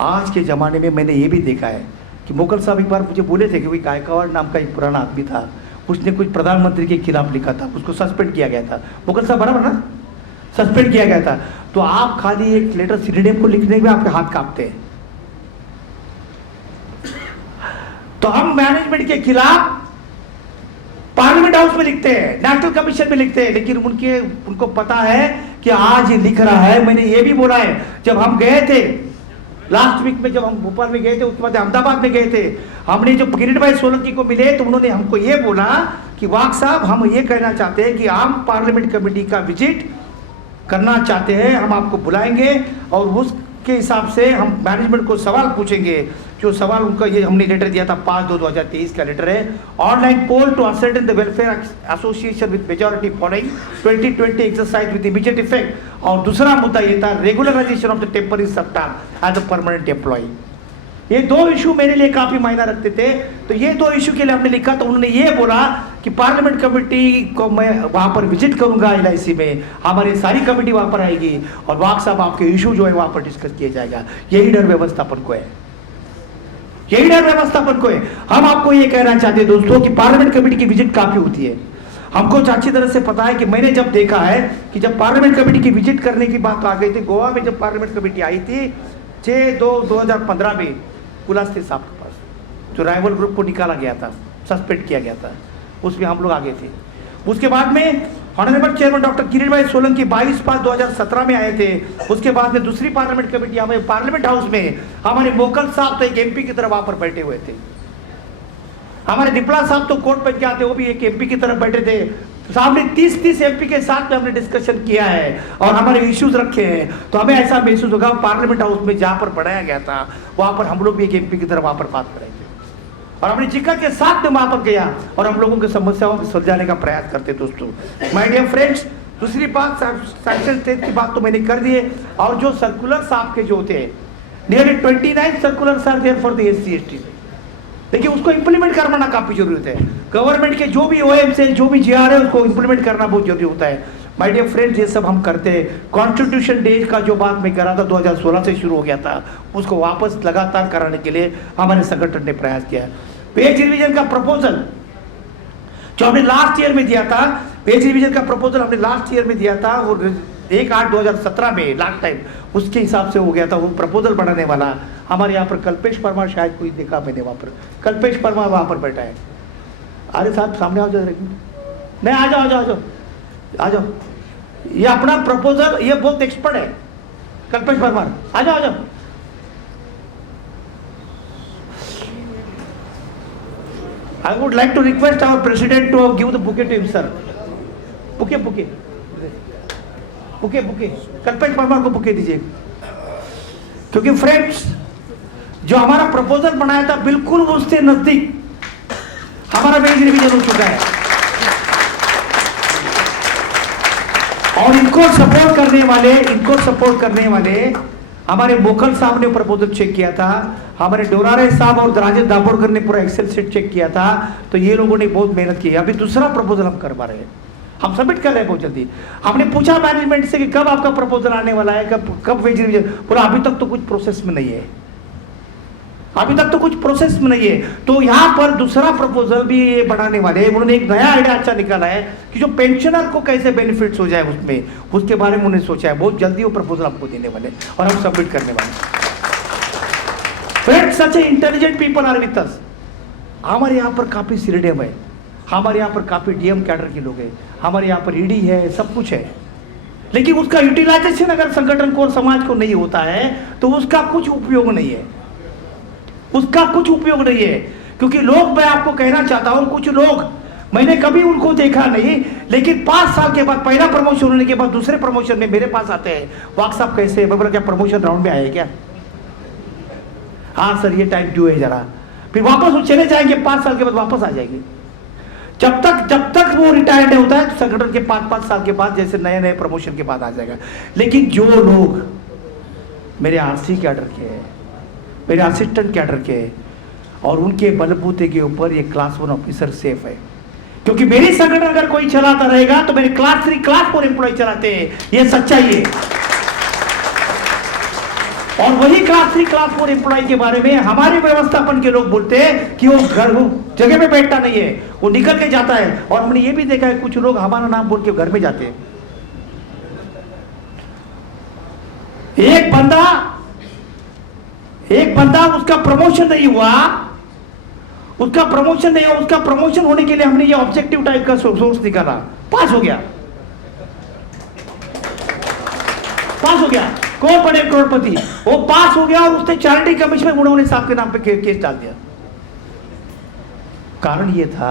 आज के जमाने में मैंने ये भी देखा है कि मुगल साहब एक बार मुझे बोले थे कि कोई गायकवाड़ नाम का एक पुराना आदमी था, उसने कुछ प्रधानमंत्री के खिलाफ लिखा था, उसको सस्पेंड किया गया था। मुगल साहब बराबर ना, सस्पेंड किया गया था। तो आप खाली एक लेटर सिरिडेम को लिखने में आपके हाथ कांपते हैं। तो हम मैनेजमेंट के खिलाफ पार्लियामेंट हाउस में लिखते हैं, नेशनल कमीशन में लिखते हैं, लेकिन उनको पता है कि आज ये लिख रहा है। मैंने ये भी बोला है, जब हम गए थे लास्ट वीक में, जब हम भोपाल में गए थे, उसके बाद अहमदाबाद में गए थे, हमने जो किरीट भाई सोलंकी को मिले तो उन्होंने हमको ये बोला कि वाघ साहब हम ये कहना चाहते हैं कि आम पार्लियामेंट कमेटी का विजिट करना चाहते हैं, हम आपको बुलाएंगे और उसके हिसाब से हम मैनेजमेंट को सवाल पूछेंगे। जो सवाल उनका ये हमने लेटर दिया था 5/2/2023 का लेटर है। Online poll to ascertain the welfare association with majority following 2020 exercise with immediate effect. और दूसरा मुद्दा ये था regularisation of the temporary staff as a permanent employ. ये दो इशू मेरे लिए काफी मायना रखते थे, तो ये दो इशू के लिए हमने लिखा। तो उन्होंने ये बोला कि पार्लियामेंट कमेटी को मैं वहां पर विजिट करूंगा LIC में, हमारी सारी कमेटी वहां पर आएगी और वाघ साहब आपके इशू जो है वहां पर डिस्कस किया जाएगा। यही डर व्यवस्थापन को है, यही डर व्यवस्थापन को है। हम आपको ये कहना चाहते हैं दोस्तों कि पार्लियामेंट कमेटी की विजिट काफी होती है। हमको अच्छी तरह से पता है कि मैंने जब देखा है कि जब पार्लियामेंट कमेटी की विजिट करने की बात आ गई थी, गोवा में जब पार्लियामेंट कमेटी आई थी 6/2/2015 में कुलस्ते साहब के पास, जो राइवल ग्रुप को निकाला गया था, सस्पेंड किया गया था, उसमें हम लोग आगे थे। उसके बाद में ऑनरेबल चेयरमैन डॉक्टर किरीट भाई सोलंकी 22/5/2017 में आए थे। उसके बाद में दूसरी पार्लियामेंट कमेटी हमें पार्लियामेंट हाउस में, हमारे मोकल साहब तो एक MP की तरह वहां पर बैठे हुए थे, हमारे डिप्ला साहब तो कोर्ट पे क्या थे, वो भी एक MP की तरह बैठे थे। सामने 30 MP के साथ में हमने डिस्कशन किया है और हमारे इश्यूज रखे हैं। तो हमें ऐसा महसूस होगा पार्लियामेंट हाउस में जहां पर बढ़ाया गया था वहां पर हम लोग भी एक MP की तरह वहां पर बात करेंगे और अपनी जिक्र के साथ में वहां पर गया और हम लोगों की समस्याओं को सुलझाने का प्रयास करते। दोस्तों माय डियर फ्रेंड्स, दूसरी बात सैंक्शन स्टेट की बात तो मैंने कर दी है। और जो सर्कुलर साहब के जो होते हैं nearly 29 circular are there for the SC/ST, देखिए उसको इंप्लीमेंट करवाना काफी जरूरत है। गवर्नमेंट के जो भी OM से जो भी GR है उसको इंप्लीमेंट करना बहुत जरूरी होता है। माय डियर फ्रेंड्स, ये सब हम करते हैं। कॉन्स्टिट्यूशन डे का जो बात मैं करा था 2016 से शुरू हो गया था, उसको वापस लगातार कराने के लिए हमारे संगठन ने प्रयास किया। पेज रिवीजन का प्रपोजल जो हमने लास्ट ईयर में दिया था, पेज रिवीजन का प्रपोजल हमने लास्ट ईयर में दिया था और 1/8/2017 में लास्ट टाइम उसके हिसाब से हो गया था। वो प्रपोजल बनाने वाला हमारे यहाँ पर कल्पेश परमार, शायद कोई देखा मैंने वहाँ पर, कल्पेश परमार वहाँ पर बैठा है। अरे साहब सामने आ जाओ, नहीं आ जाओ आ जाओ आ जाओ आ जाओ, ये अपना प्रपोजल, ये बहुत एक्सपर्ट है कल्पेश परमार, आ जाओ आ जाओ। I would like to request our president to give the bouquet to him, sir. Bouquet, bouquet, bouquet, bouquet. Kalpesh Parmar को बुके दीजिए, क्योंकि फ्रेंड्स जो हमारा प्रपोजल बनाया था बिल्कुल उससे नजदीक हमारा पेज रिवीजन हो चुका है। और इनको सपोर्ट करने वाले हमारे मोकल साहब ने प्रपोजल चेक किया था, हमारे डोरारे साहब और राजेश दाभोलकर ने पूरा एक्सेल शीट चेक किया था। तो ये लोगों ने बहुत मेहनत की। अभी दूसरा प्रपोजल हम करवा रहे हैं, हम सबमिट कर रहे हैं बहुत जल्दी। हमने पूछा मैनेजमेंट से कि कब आपका प्रपोजल आने वाला है, कब पेज रिवीजन, बोला अभी तक तो कुछ प्रोसेस में नहीं है, अभी तक तो कुछ प्रोसेस में नहीं है। तो यहाँ पर दूसरा प्रपोजल भी ये बढ़ाने वाले, उन्होंने एक नया आइडिया अच्छा निकाला है कि जो पेंशनर को कैसे बेनिफिट्स हो जाए उसमें, उसके बारे में उन्होंने सोचा है। बहुत जल्दी वो प्रपोजल आपको देने वाले और हम सबमिट करने वाले। Friends, such intelligent people are with us. हमारे यहाँ पर काफी सीडीएम है, हमारे यहाँ पर काफी DM कैडर के लोग हैं, हमारे यहाँ पर ED है, सब कुछ है, लेकिन उसका यूटिलाइजेशन अगर संगठन को और समाज को नहीं होता है तो उसका कुछ उपयोग नहीं है, उसका कुछ उपयोग नहीं है। क्योंकि लोग, मैं आपको कहना चाहता हूं, कुछ लोग मैंने कभी उनको देखा नहीं, लेकिन 5 साल के बाद पहला प्रमोशन होने के बाद दूसरे प्रमोशन में मेरे पास आते हैं, वाघ साहब कैसे है? मैं बोला क्या प्रमोशन राउंड में आए क्या? हाँ सर ये टाइम ड्यू है जरा, फिर वापस वो चले जाएंगे, 5 साल के बाद वापस आ जाएंगे। जब तक वो रिटायर्ड नहीं होता है संगठन के 5 साल के बाद, जैसे नए प्रमोशन के बाद आ जाएगा। लेकिन जो लोग मेरे RC कैडर के हैं, मेरे असिस्टेंट कैडर के, और उनके बलबूते के ऊपर ये क्लास 1 ऑफिसर सेफ है। क्योंकि मेरी संगठन अगर कोई चलाता रहेगा तो मेरे क्लास 3 क्लास 4 एम्प्लॉय चलाते हैं, ये सच्चाई है। और वही क्लास 3 क्लास 4 एम्प्लॉय के बारे में हमारे व्यवस्थापन के लोग बोलते हैं कि वो जगह पे बैठता नहीं है, वो निकल के जाता है। और हमने ये भी देखा है कुछ लोग हमारा नाम बोल के घर में जाते हैं। एक बंदा उसका प्रमोशन नहीं हुआ, उसका प्रमोशन होने के लिए हमने ये ऑब्जेक्टिव टाइप का सोर्स निकाला, पास हो गया। कौन बने करोड़पति? वो पास हो गया और उसने चैरिटी कमीशन में उन्होंने साहब के नाम पे केस डाल दिया। कारण ये था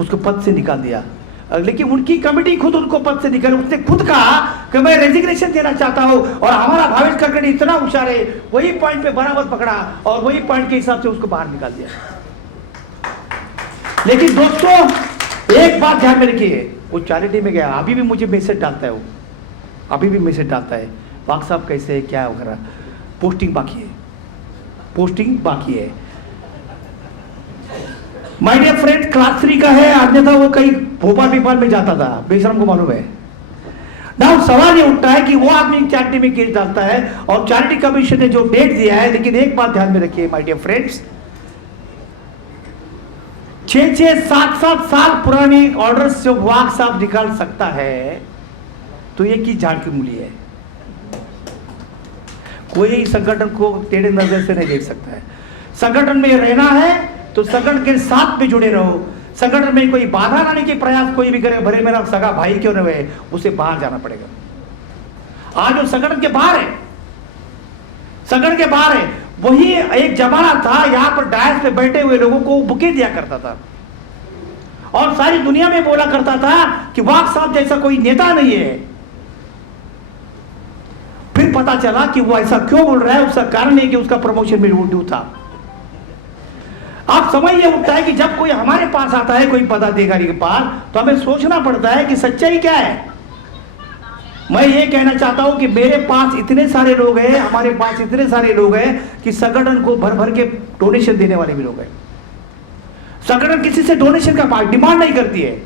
उसको पद से निकाल दिया, लेकिन उनकी कमेटी खुद उनको पद से निकाली। उसने खुद कहा कि मैं रेजिग्नेशन देना चाहता हूं, और हमारा भावेश ककड़ी इतना होशियार है, वही पॉइंट पे बराबर पकड़ा और वही पॉइंट के हिसाब से उसको बाहर निकाल दिया। लेकिन दोस्तों एक बात ध्यान में रखिए, वो चैरिटी में गया, अभी भी मुझे मैसेज डालता है, वो अभी भी मैसेज डालता है, वाक साहब कैसे है, क्या वगैरह। पोस्टिंग बाकी है, पोस्टिंग बाकी है। माय डियर फ्रेंड, क्लास 3 का है, अन्यथा वो कहीं भोपाल में जाता था, बेशरम को मालूम है ना। सवाल ये उठता है कि वो आदमी चैरिटी में केस डालता है और चैरिटी कमीशन ने जो डेट दिया है, लेकिन एक बात ध्यान में रखिए माय डियर फ्रेंड्स, 6-6, 7-7 साल पुरानी ऑर्डर से वाक साहब निकाल सकता है, तो ये की झाड़ की मूली है। कोई संगठन को टेढ़े नजर से नहीं देख सकता है। संगठन में रहना है तो संगठन के साथ में जुड़े रहो। संगठन में कोई बाधा लाने के प्रयास कोई भी करे, भले मेरा सगा भाई क्यों न हुए, उसे बाहर जाना पड़ेगा। आज जो संगठन के बाहर है, संगठन के बाहर है, वही एक जमाना था यहां पर डायस पे बैठे हुए लोगों को बुके दिया करता था और सारी दुनिया में बोला करता था कि वाक साहब जैसा कोई नेता नहीं है। फिर पता चला कि वो ऐसा क्यों बोल रहा है, उसका कारण है कि उसका प्रमोशन में ड्यू था। आप समझ ये उठता है कि जब कोई हमारे पास आता है, कोई पदाधिकारी के पास, तो हमें सोचना पड़ता है कि सच्चाई क्या है। मैं ये कहना चाहता हूं कि मेरे पास इतने सारे लोग हैं, हमारे पास इतने सारे लोग हैं कि संगठन को भर भर के डोनेशन देने वाले भी लोग हैं। संगठन किसी से डोनेशन का डिमांड नहीं करती है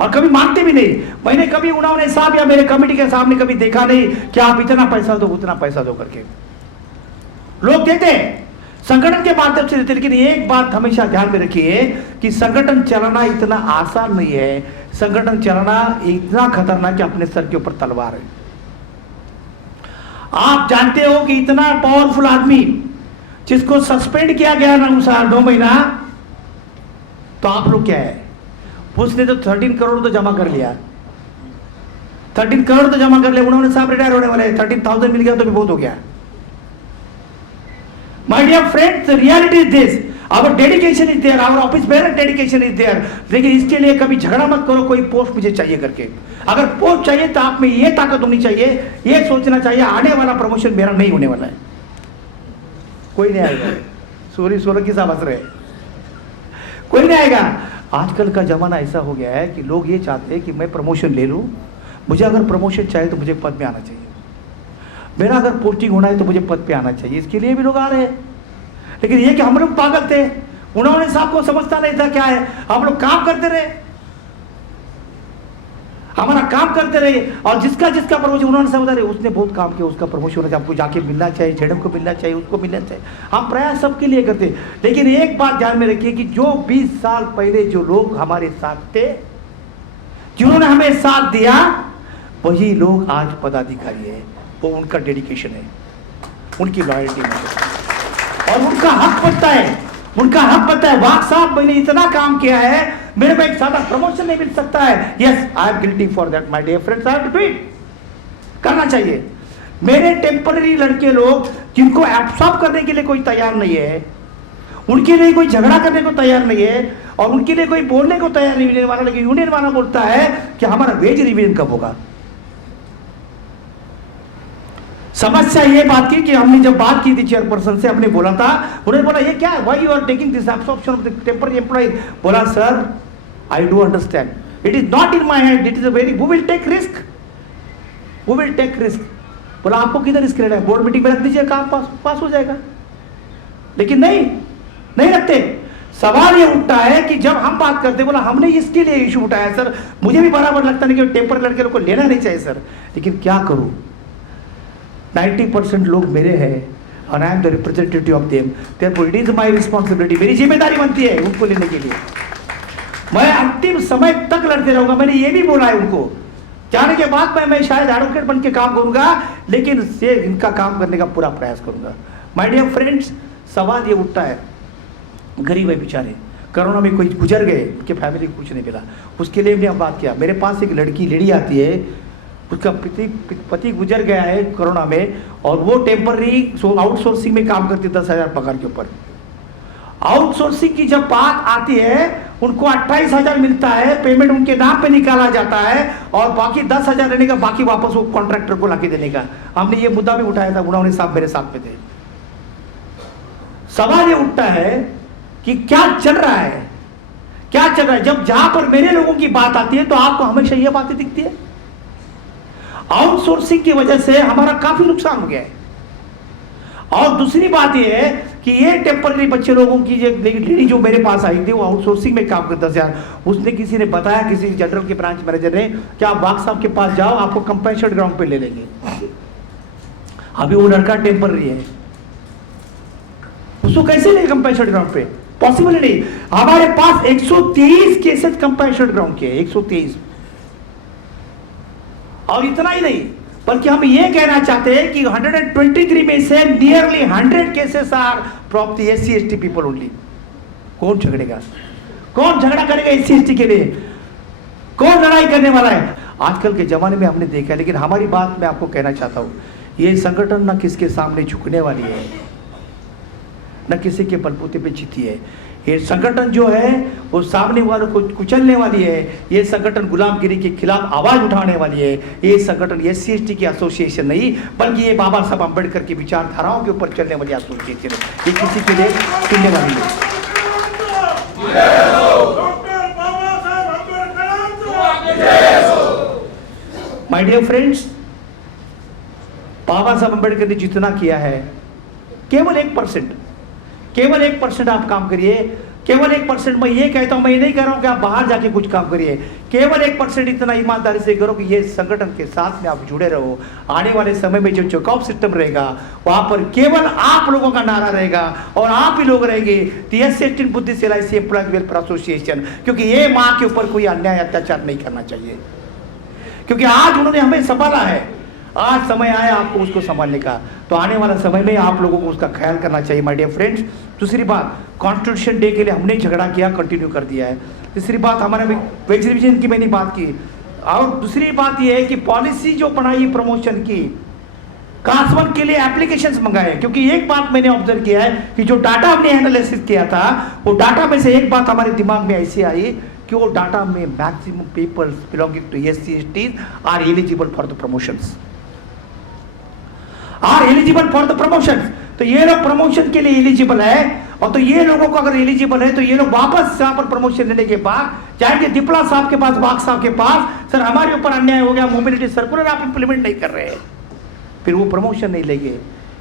और कभी मांगते भी नहीं। मैंने कभी उन्होंने साहब या मेरे कमेटी के सामने कभी देखा नहीं कि आप इतना पैसा दो, उतना पैसा दो करके। लोग देते हैं, संगठन के माध्यम से देते, लेकिन एक बात हमेशा ध्यान में रखिए कि संगठन चलाना इतना आसान नहीं है। संगठन चलाना इतना खतरनाक कि अपने सर के ऊपर तलवार है। आप जानते हो कि इतना पावरफुल आदमी जिसको सस्पेंड किया गया ना 2 महीना, तो आप लोग क्या है, उसने तो 13 करोड़ तो जमा कर लिया, 13 करोड़ तो जमा कर लिया। उन्होंने साहब रिटायर होने वाले, 13,000 मिल गया तो भी बहुत हो गया। My dear friends, the reality is this. Our dedication is there, our office bearer dedication is there. लेकिन इसके लिए कभी झगड़ा मत करो कोई पोस्ट मुझे चाहिए करके। अगर पोस्ट चाहिए तो आप में ये ताकत होनी चाहिए, ये सोचना चाहिए आने वाला प्रमोशन मेरा नहीं होने वाला है, कोई नहीं आएगा। सोलह की साहब हंस रहे, कोई नहीं आएगा। आजकल का जमाना ऐसा हो गया है कि लोग ये चाहते हैं कि मैं प्रमोशन ले लूं, मुझे अगर प्रमोशन चाहिए तो मुझे पद में आना चाहिए, मेरा अगर पोस्टिंग होना है तो मुझे पद पे आना चाहिए। इसके लिए भी लोग आ रहे हैं। लेकिन ये कि हम लोग पागल थे, उन्होंने साहब को समझता नहीं था क्या है। हम लोग काम करते रहे, हमारा काम करते रहे, और जिसका जिसका प्रमोशन उन्होंने समझा रहे, उसने बहुत काम किया, उसका प्रमोशन होना चाहिए, आपको जाके मिलना चाहिए, झेड़म को मिलना चाहिए, उसको मिलना चाहिए। हम प्रयास सबके लिए करते। लेकिन एक बात ध्यान में रखिए कि जो 20 साल पहले जो लोग हमारे साथ थे, जिन्होंने हमें साथ दिया, वही लोग आज पदाधिकारी है। वो उनका डेडिकेशन है, उनकी लॉयल्टी है और उनका हक बनता है, उनका हक बनता है। वाक साहब मैंने इतना काम किया है, मेरे को एक सादा प्रमोशन नहीं मिल सकता है। Yes, I am guilty for that my dear friends, I have to do it, करना चाहिए। मेरे टेम्पररी लड़के लोग जिनको एब्सॉर्ब करने के लिए कोई तैयार नहीं है, उनके लिए कोई झगड़ा करने को तैयार नहीं है और उनके लिए कोई बोलने को तैयार नहीं यूनियन वाला, लेकिन यूनियन वाला बोलता है कि हमारा वेज रिवीजन कब होगा। समस्या ये बात की कि हमने जब बात की थी चेयरपर्सन से, हमने बोला था, उन्होंने बोला ये क्या है, why you are taking this absorption of the temporary employ. बोला sir I do understand, it is not in my hand, it is a very, we will take risk, we will take risk. बोला आपको किधर रिस्क लेना है, बोर्ड मीटिंग में रख दीजिए, काम पास हो जाएगा। लेकिन नहीं रखते। सवाल ये उठता है कि जब हम बात करते, बोला हमने इसके लिए इशू उठाया सर, मुझे भी बराबर लगता नहीं कि टेम्पर लड़के लोग को लेना नहीं चाहिए सर, लेकिन क्या करूं, 90% लोग मेरे हैं और I am the representative of them, therefore it is my responsibility, मेरी जिम्मेदारी बनती है उनको लेने के लिए। मैं अंतिम समय तक लड़ते रहूंगा। मैंने ये भी बोला है उनको, जाने के बाद मैं शायद एडवोकेट बन के काम करूंगा, लेकिन से इनका काम करने का पूरा प्रयास करूंगा। माय डियर फ्रेंड्स, सवाल ये उठता है, गरीब है बेचारे, कोरोना में कोई गुजर गए, उनके फैमिली को कुछ नहीं मिला, उसके लिए भी हम बात किया। मेरे पास एक लेडी आती है, उसका पति गुजर गया है कोरोना में, और वो टेम्पररी आउटसोर्सिंग में काम करती 10,000 पगार के ऊपर। आउटसोर्सिंग की जब बात आती है, उनको 28,000 मिलता है, पेमेंट उनके नाम पे निकाला जाता है, और बाकी 10,000 रहने का, बाकी वापस वो कॉन्ट्रैक्टर को लाके देने का। हमने ये मुद्दा भी उठाया था, उन्होंने साहब मेरे साथ में थे। सवाल ये उठता है कि क्या चल रहा है, क्या चल रहा है। जब जहां पर मेरे लोगों की बात आती है तो आपको हमेशा ये बातें दिखती है। आउटसोर्सिंग की वजह से हमारा काफी नुकसान हो गया है। और दूसरी बात यह है कि ये टेम्पररी बच्चे लोगों की लेडी जो मेरे पास आई थी, वो आउटसोर्सिंग में काम करता 10,000। उसने किसी ने बताया, किसी जनरल के ब्रांच मैनेजर ने, कि आप बाग साहब के पास जाओ, आपको कंपेंसेटेड ग्राउंड पे ले लेंगे। अभी वो लड़का टेम्पररी है, उसको कैसे ले कंपेंसेटेड ग्राउंड पे? पॉसिबल ही नहीं। हमारे पास 123 केसेस कंपेंसेटेड ग्राउंड के, 123। और इतना ही नहीं, बल्कि हम ये कहना चाहते हैं कि 123 में से nearly 100 cases are from the SC ST people only. कौन झगड़ेगा, कौन झगड़ा करेगा SC ST के लिए? कौन लड़ाई करने वाला है? आजकल के जमाने में हमने देखा है। लेकिन हमारी बात मैं आपको कहना चाहता हूं, ये संगठन ना किसके सामने झुकने वाली है, न किसी के बलबूते पे जीती है। ये संगठन जो है वो सामने वालों को कुचलने वाली है। ये संगठन गुलामगिरी के खिलाफ आवाज उठाने वाली है। ये संगठन SC ST की एसोसिएशन नहीं, बल्कि ये बाबा साहब अम्बेडकर की विचारधाराओं के ऊपर चलने वाली एसोसिएशन है। ये किसी के लिए सुनने वाली है। माय डियर फ्रेंड्स, बाबा साहब अम्बेडकर ने जितना किया है, केवल 1%, केवल 1% आप काम करिए। केवल 1%। मैं ये कहता हूं, मैं ये नहीं कह रहा हूं कि आप बाहर जाके कुछ काम करिए। केवल 1% इतना ईमानदारी से करो कि ये संगठन के साथ में आप जुड़े रहो। आने वाले समय में जो चेकआउट सिस्टम रहेगा, वहां पर केवल आप लोगों का नारा रहेगा और आप ही लोग रहेंगे, SC ST Buddhist LIC employ welfare association. क्योंकि ये माँ के ऊपर कोई अन्याय अत्याचार नहीं करना चाहिए, क्योंकि आज उन्होंने हमें संभाला है। आज समय आया आपको उसको संभालने का, तो आने वाला समय में आप लोगों को उसका ख्याल करना चाहिए माय डियर फ्रेंड्स। दूसरी बात, कॉन्स्टिट्यूशन डे के लिए हमने झगड़ा किया, कंटिन्यू कर दिया है। तीसरी बात, हमारे वेज रिविजन की मैंने बात की। और दूसरी बात यह है कि पॉलिसी जो बनाई प्रमोशन की, क्लास 1 के लिए एप्लीकेशंस मंगाए। क्योंकि एक बात मैंने ऑब्जर्व किया है कि जो डाटा हमने एनालिसिस किया था, वो डाटा में से एक बात हमारे दिमाग में ऐसी आई कि वो डाटा में maximum peoples belonging to SC ST are eligible for the promotions, are eligible for the promotion. तो ये लोग प्रमोशन के लिए एलिजिबल है, और तो ये लोगों को अगर एलिजिबल है तो ये लोग वापस यहाँ पर प्रमोशन लेने के बाद जाएंगे दिपला साहब के पास, बाग साहब के पास, सर हमारे ऊपर अन्याय हो गया, मोबिलिटी सर्कुलर आप इंप्लीमेंट नहीं कर रहे हैं, फिर वो प्रमोशन नहीं लेंगे।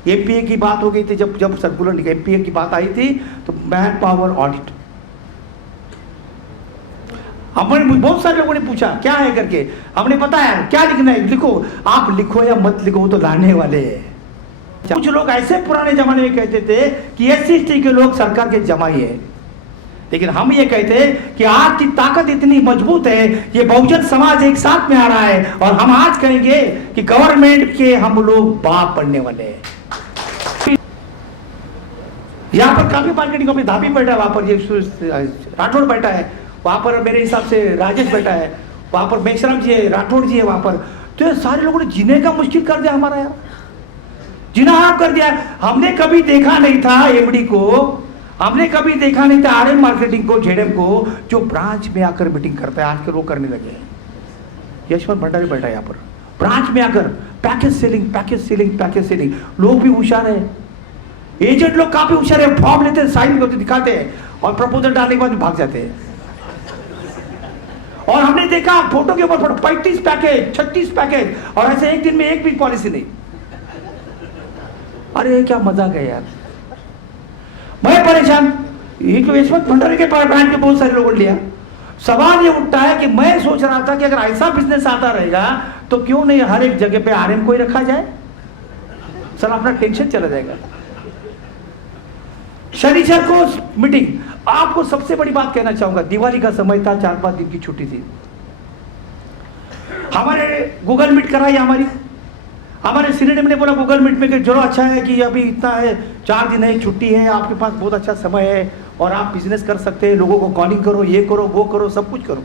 MPA की बात हो गई थी, जब सर्कुलर MPA की बात आई थी तो मैन पावर ऑडिट, हमने बहुत सारे लोगों ने पूछा क्या है करके, हमने बताया क्या लिखना है, लिखो। आप लिखो या मत लिखो, तो लाने वाले हैं। कुछ लोग ऐसे पुराने जमाने में कहते थे कि SC ST के लोग सरकार के जमाई है, लेकिन हम ये कहते हैं कि आज की ताकत इतनी मजबूत है, ये बहुजन समाज एक साथ में आ रहा है, और हम आज कहेंगे कि गवर्नमेंट के हम लोग बाप बनने वाले हैं। यहाँ पर काफी मार्केटिंग में धाबी बैठा है, वहां पर ये राठौड़ बैठा है, वहां पर मेरे हिसाब से राजेश बैठा है, वहां पर मेघराम जी है, राठौड़ जी है वहां पर। तो ये सारे लोगों ने जीने का मुश्किल कर दिया हमारा, यार जीना हराम कर दिया। हमने कभी देखा नहीं था MD को, हमने कभी देखा नहीं था RM मार्केटिंग को, ZM को, जो ब्रांच में आकर मीटिंग करता है। आजकल वो करने लगे हैं। यशवंत भंडारी बैठा है यहाँ पर, ब्रांच में आकर package selling, package selling, package selling. लोग भी होशियार है, एजेंट लोग काफी होशियार है, फॉर्म लेते हैं, साइन करते, दिखाते हैं, और प्रपोजल डालने के बाद भाग जाते हैं। और हमने देखा फोटो के ऊपर 35 पैकेज, 36 पैकेज, और ऐसे एक दिन में एक भी पॉलिसी नहीं। अरे क्या मजाक है यार, मैं परेशान। ये तो यशवंत भंडारी के ब्रांड के बहुत सारे लोगों ने लिया। सवाल ये उठता है कि मैं सोच रहा था कि अगर ऐसा बिजनेस आता रहेगा तो क्यों नहीं हर एक जगह पे RM को ही रखा जाए, सर अपना टेंशन चला जाएगा। शनिचर को मीटिंग। आपको सबसे बड़ी बात कहना चाहूंगा, दिवाली का समय था, 4-5 दिन की छुट्टी थी, हमारे गूगल मीट कराई, हमारे सीनियर ने बोला गूगल मीट में कि चलो अच्छा है कि अभी इतना है, 4 दिन है, छुट्टी है, आपके पास बहुत अच्छा समय है और आप बिजनेस कर सकते हैं, लोगों को कॉलिंग करो, ये करो, वो करो, सब कुछ करो।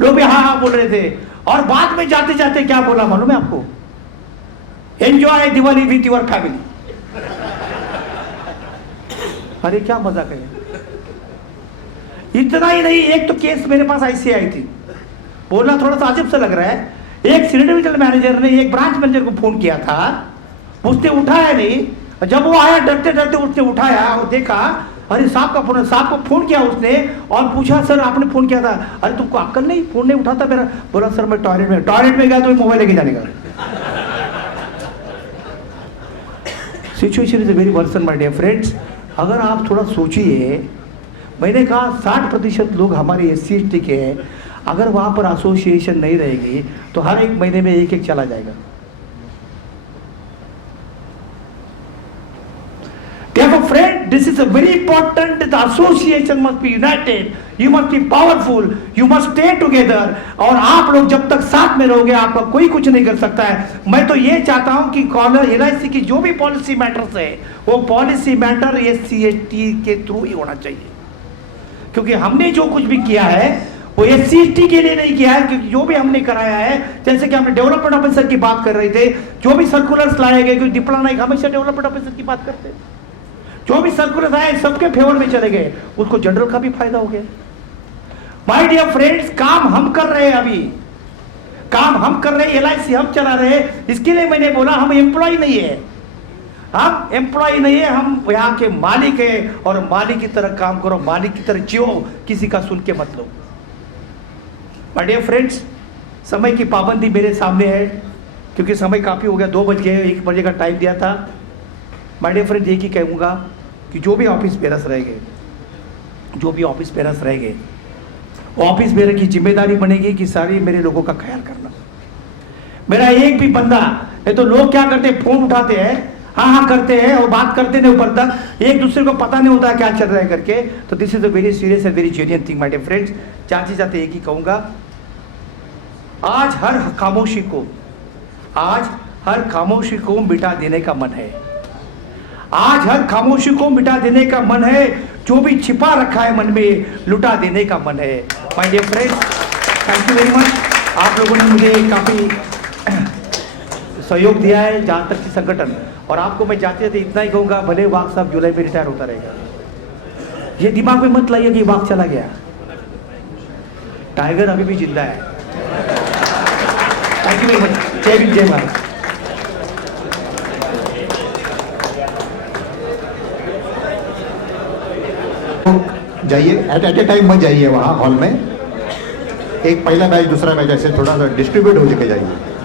लोग भी हाँ हाँ बोल रहे थे, और बाद में जाते जाते क्या बोला मालूम है आपको? Enjoy Diwali with your family. अरे क्या मजाक है। इतना ही नहीं, एक तो केस मेरे पास ऐसी आई थी, बोलना थोड़ा सा अजीब सा लग रहा है। एक सीनियर डिविजनल मैनेजर ने एक ब्रांच मैनेजर को फोन किया था, उसने उठाया नहीं। जब वो आया डरते डरते उसने उठाया और देखा, अरे साहब का फोन, साहब को फोन किया उसने और पूछा सर आपने फोन किया था? अरे तुमको अक्ल नहीं, फोन नहीं उठाता मेरा? बोला सर मैं टॉयलेट में गया तो मोबाइल लेके जाने का। Situation is very worsen my dear friends. अगर आप थोड़ा सोचिए, मैंने कहा 60% लोग हमारे SC/ST के हैं, अगर वहाँ पर एसोसिएशन नहीं रहेगी तो हर एक महीने में एक चला जाएगा। Therefore, friend, this is a very important. The association must be united. You must be powerful. You must stay together. और आप लोग जब तक साथ में रहोगे आपका कोई कुछ नहीं कर सकता है। मैं तो ये चाहता हूँ कि LIC की जो भी पॉलिसी मैटर्स है वो पॉलिसी मैटर SC/ST के थ्रू ही होना चाहिए, क्योंकि हमने जो कुछ भी किया है वो SC/ST के लिए नहीं किया है। क्योंकि जो भी हमने कराया है, जैसे कि हमने डेवलपमेंट ऑफिसर की बात कर रहे थे, जो भी सर्कुलर्स लाए गए, क्योंकि डिप्लोमा नाइक हमेशा डेवलपमेंट ऑफिसर की बात करते हैं, जो भी सर्कुलर्स आए सबके फेवर में चले गए, उसको जनरल का भी फायदा हो गया। माय डियर फ्रेंड्स, काम हम कर रहे हैं, अभी काम हम कर रहे हैं, LIC हम चला रहे हैं। इसके लिए मैंने बोला हम एम्प्लॉय नहीं है, हम एम्प्लॉय नहीं है, हम यहाँ के मालिक है, और मालिक की तरह काम करो, मालिक की तरह जियो, किसी का सुन के मत लो। माय डियर फ्रेंड्स, समय की पाबंदी मेरे सामने है, क्योंकि समय काफ़ी हो गया, 2 बज गए, 1 बजे का टाइम दिया था। माय डियर फ्रेंड्स, एक ही कहूँगा कि जो भी ऑफिस बेरस रहेंगे, जो भी ऑफिस बेरस रहेंगे, ऑफिस बेरर की जिम्मेदारी बनेगी कि सारी मेरे लोगों का ख्याल करना। मेरा एक भी बंदा, ये तो लोग क्या करते हैं, फोन उठाते हैं, हाँ हाँ करते हैं और बात करते नहीं, ऊपर तक एक दूसरे को पता नहीं होता क्या चल रहा है करके। तो this is a very serious and very genuine thing my dear friends. जाते जाते एक ही कहूँगा, आज हर खामोशी को मिटा देने का मन है। आज हर खामोशी को मिटा देने का मन है, जो भी छिपा रखा है मन में लुटा देने का मन है। My dear friends, thank you very much. आप लोगों ने मुझे काफ़ी सहयोग दिया है जहाँ तक कि संगठन, और आपको मैं जाते जाते इतना ही कहूँगा, भले वाघ साहब जुलाई में रिटायर होता रहेगा, ये दिमाग में मत लाइए कि वाघ चला गया, टाइगर अभी भी जिंदा है। Thank you very much. जय भीम, जय भारत। जाइए, एट ए टाइम मत जाइए वहाँ हॉल में, एक पहला बैच दूसरा बैच ऐसे थोड़ा सा डिस्ट्रीब्यूट हो जाके जाइए।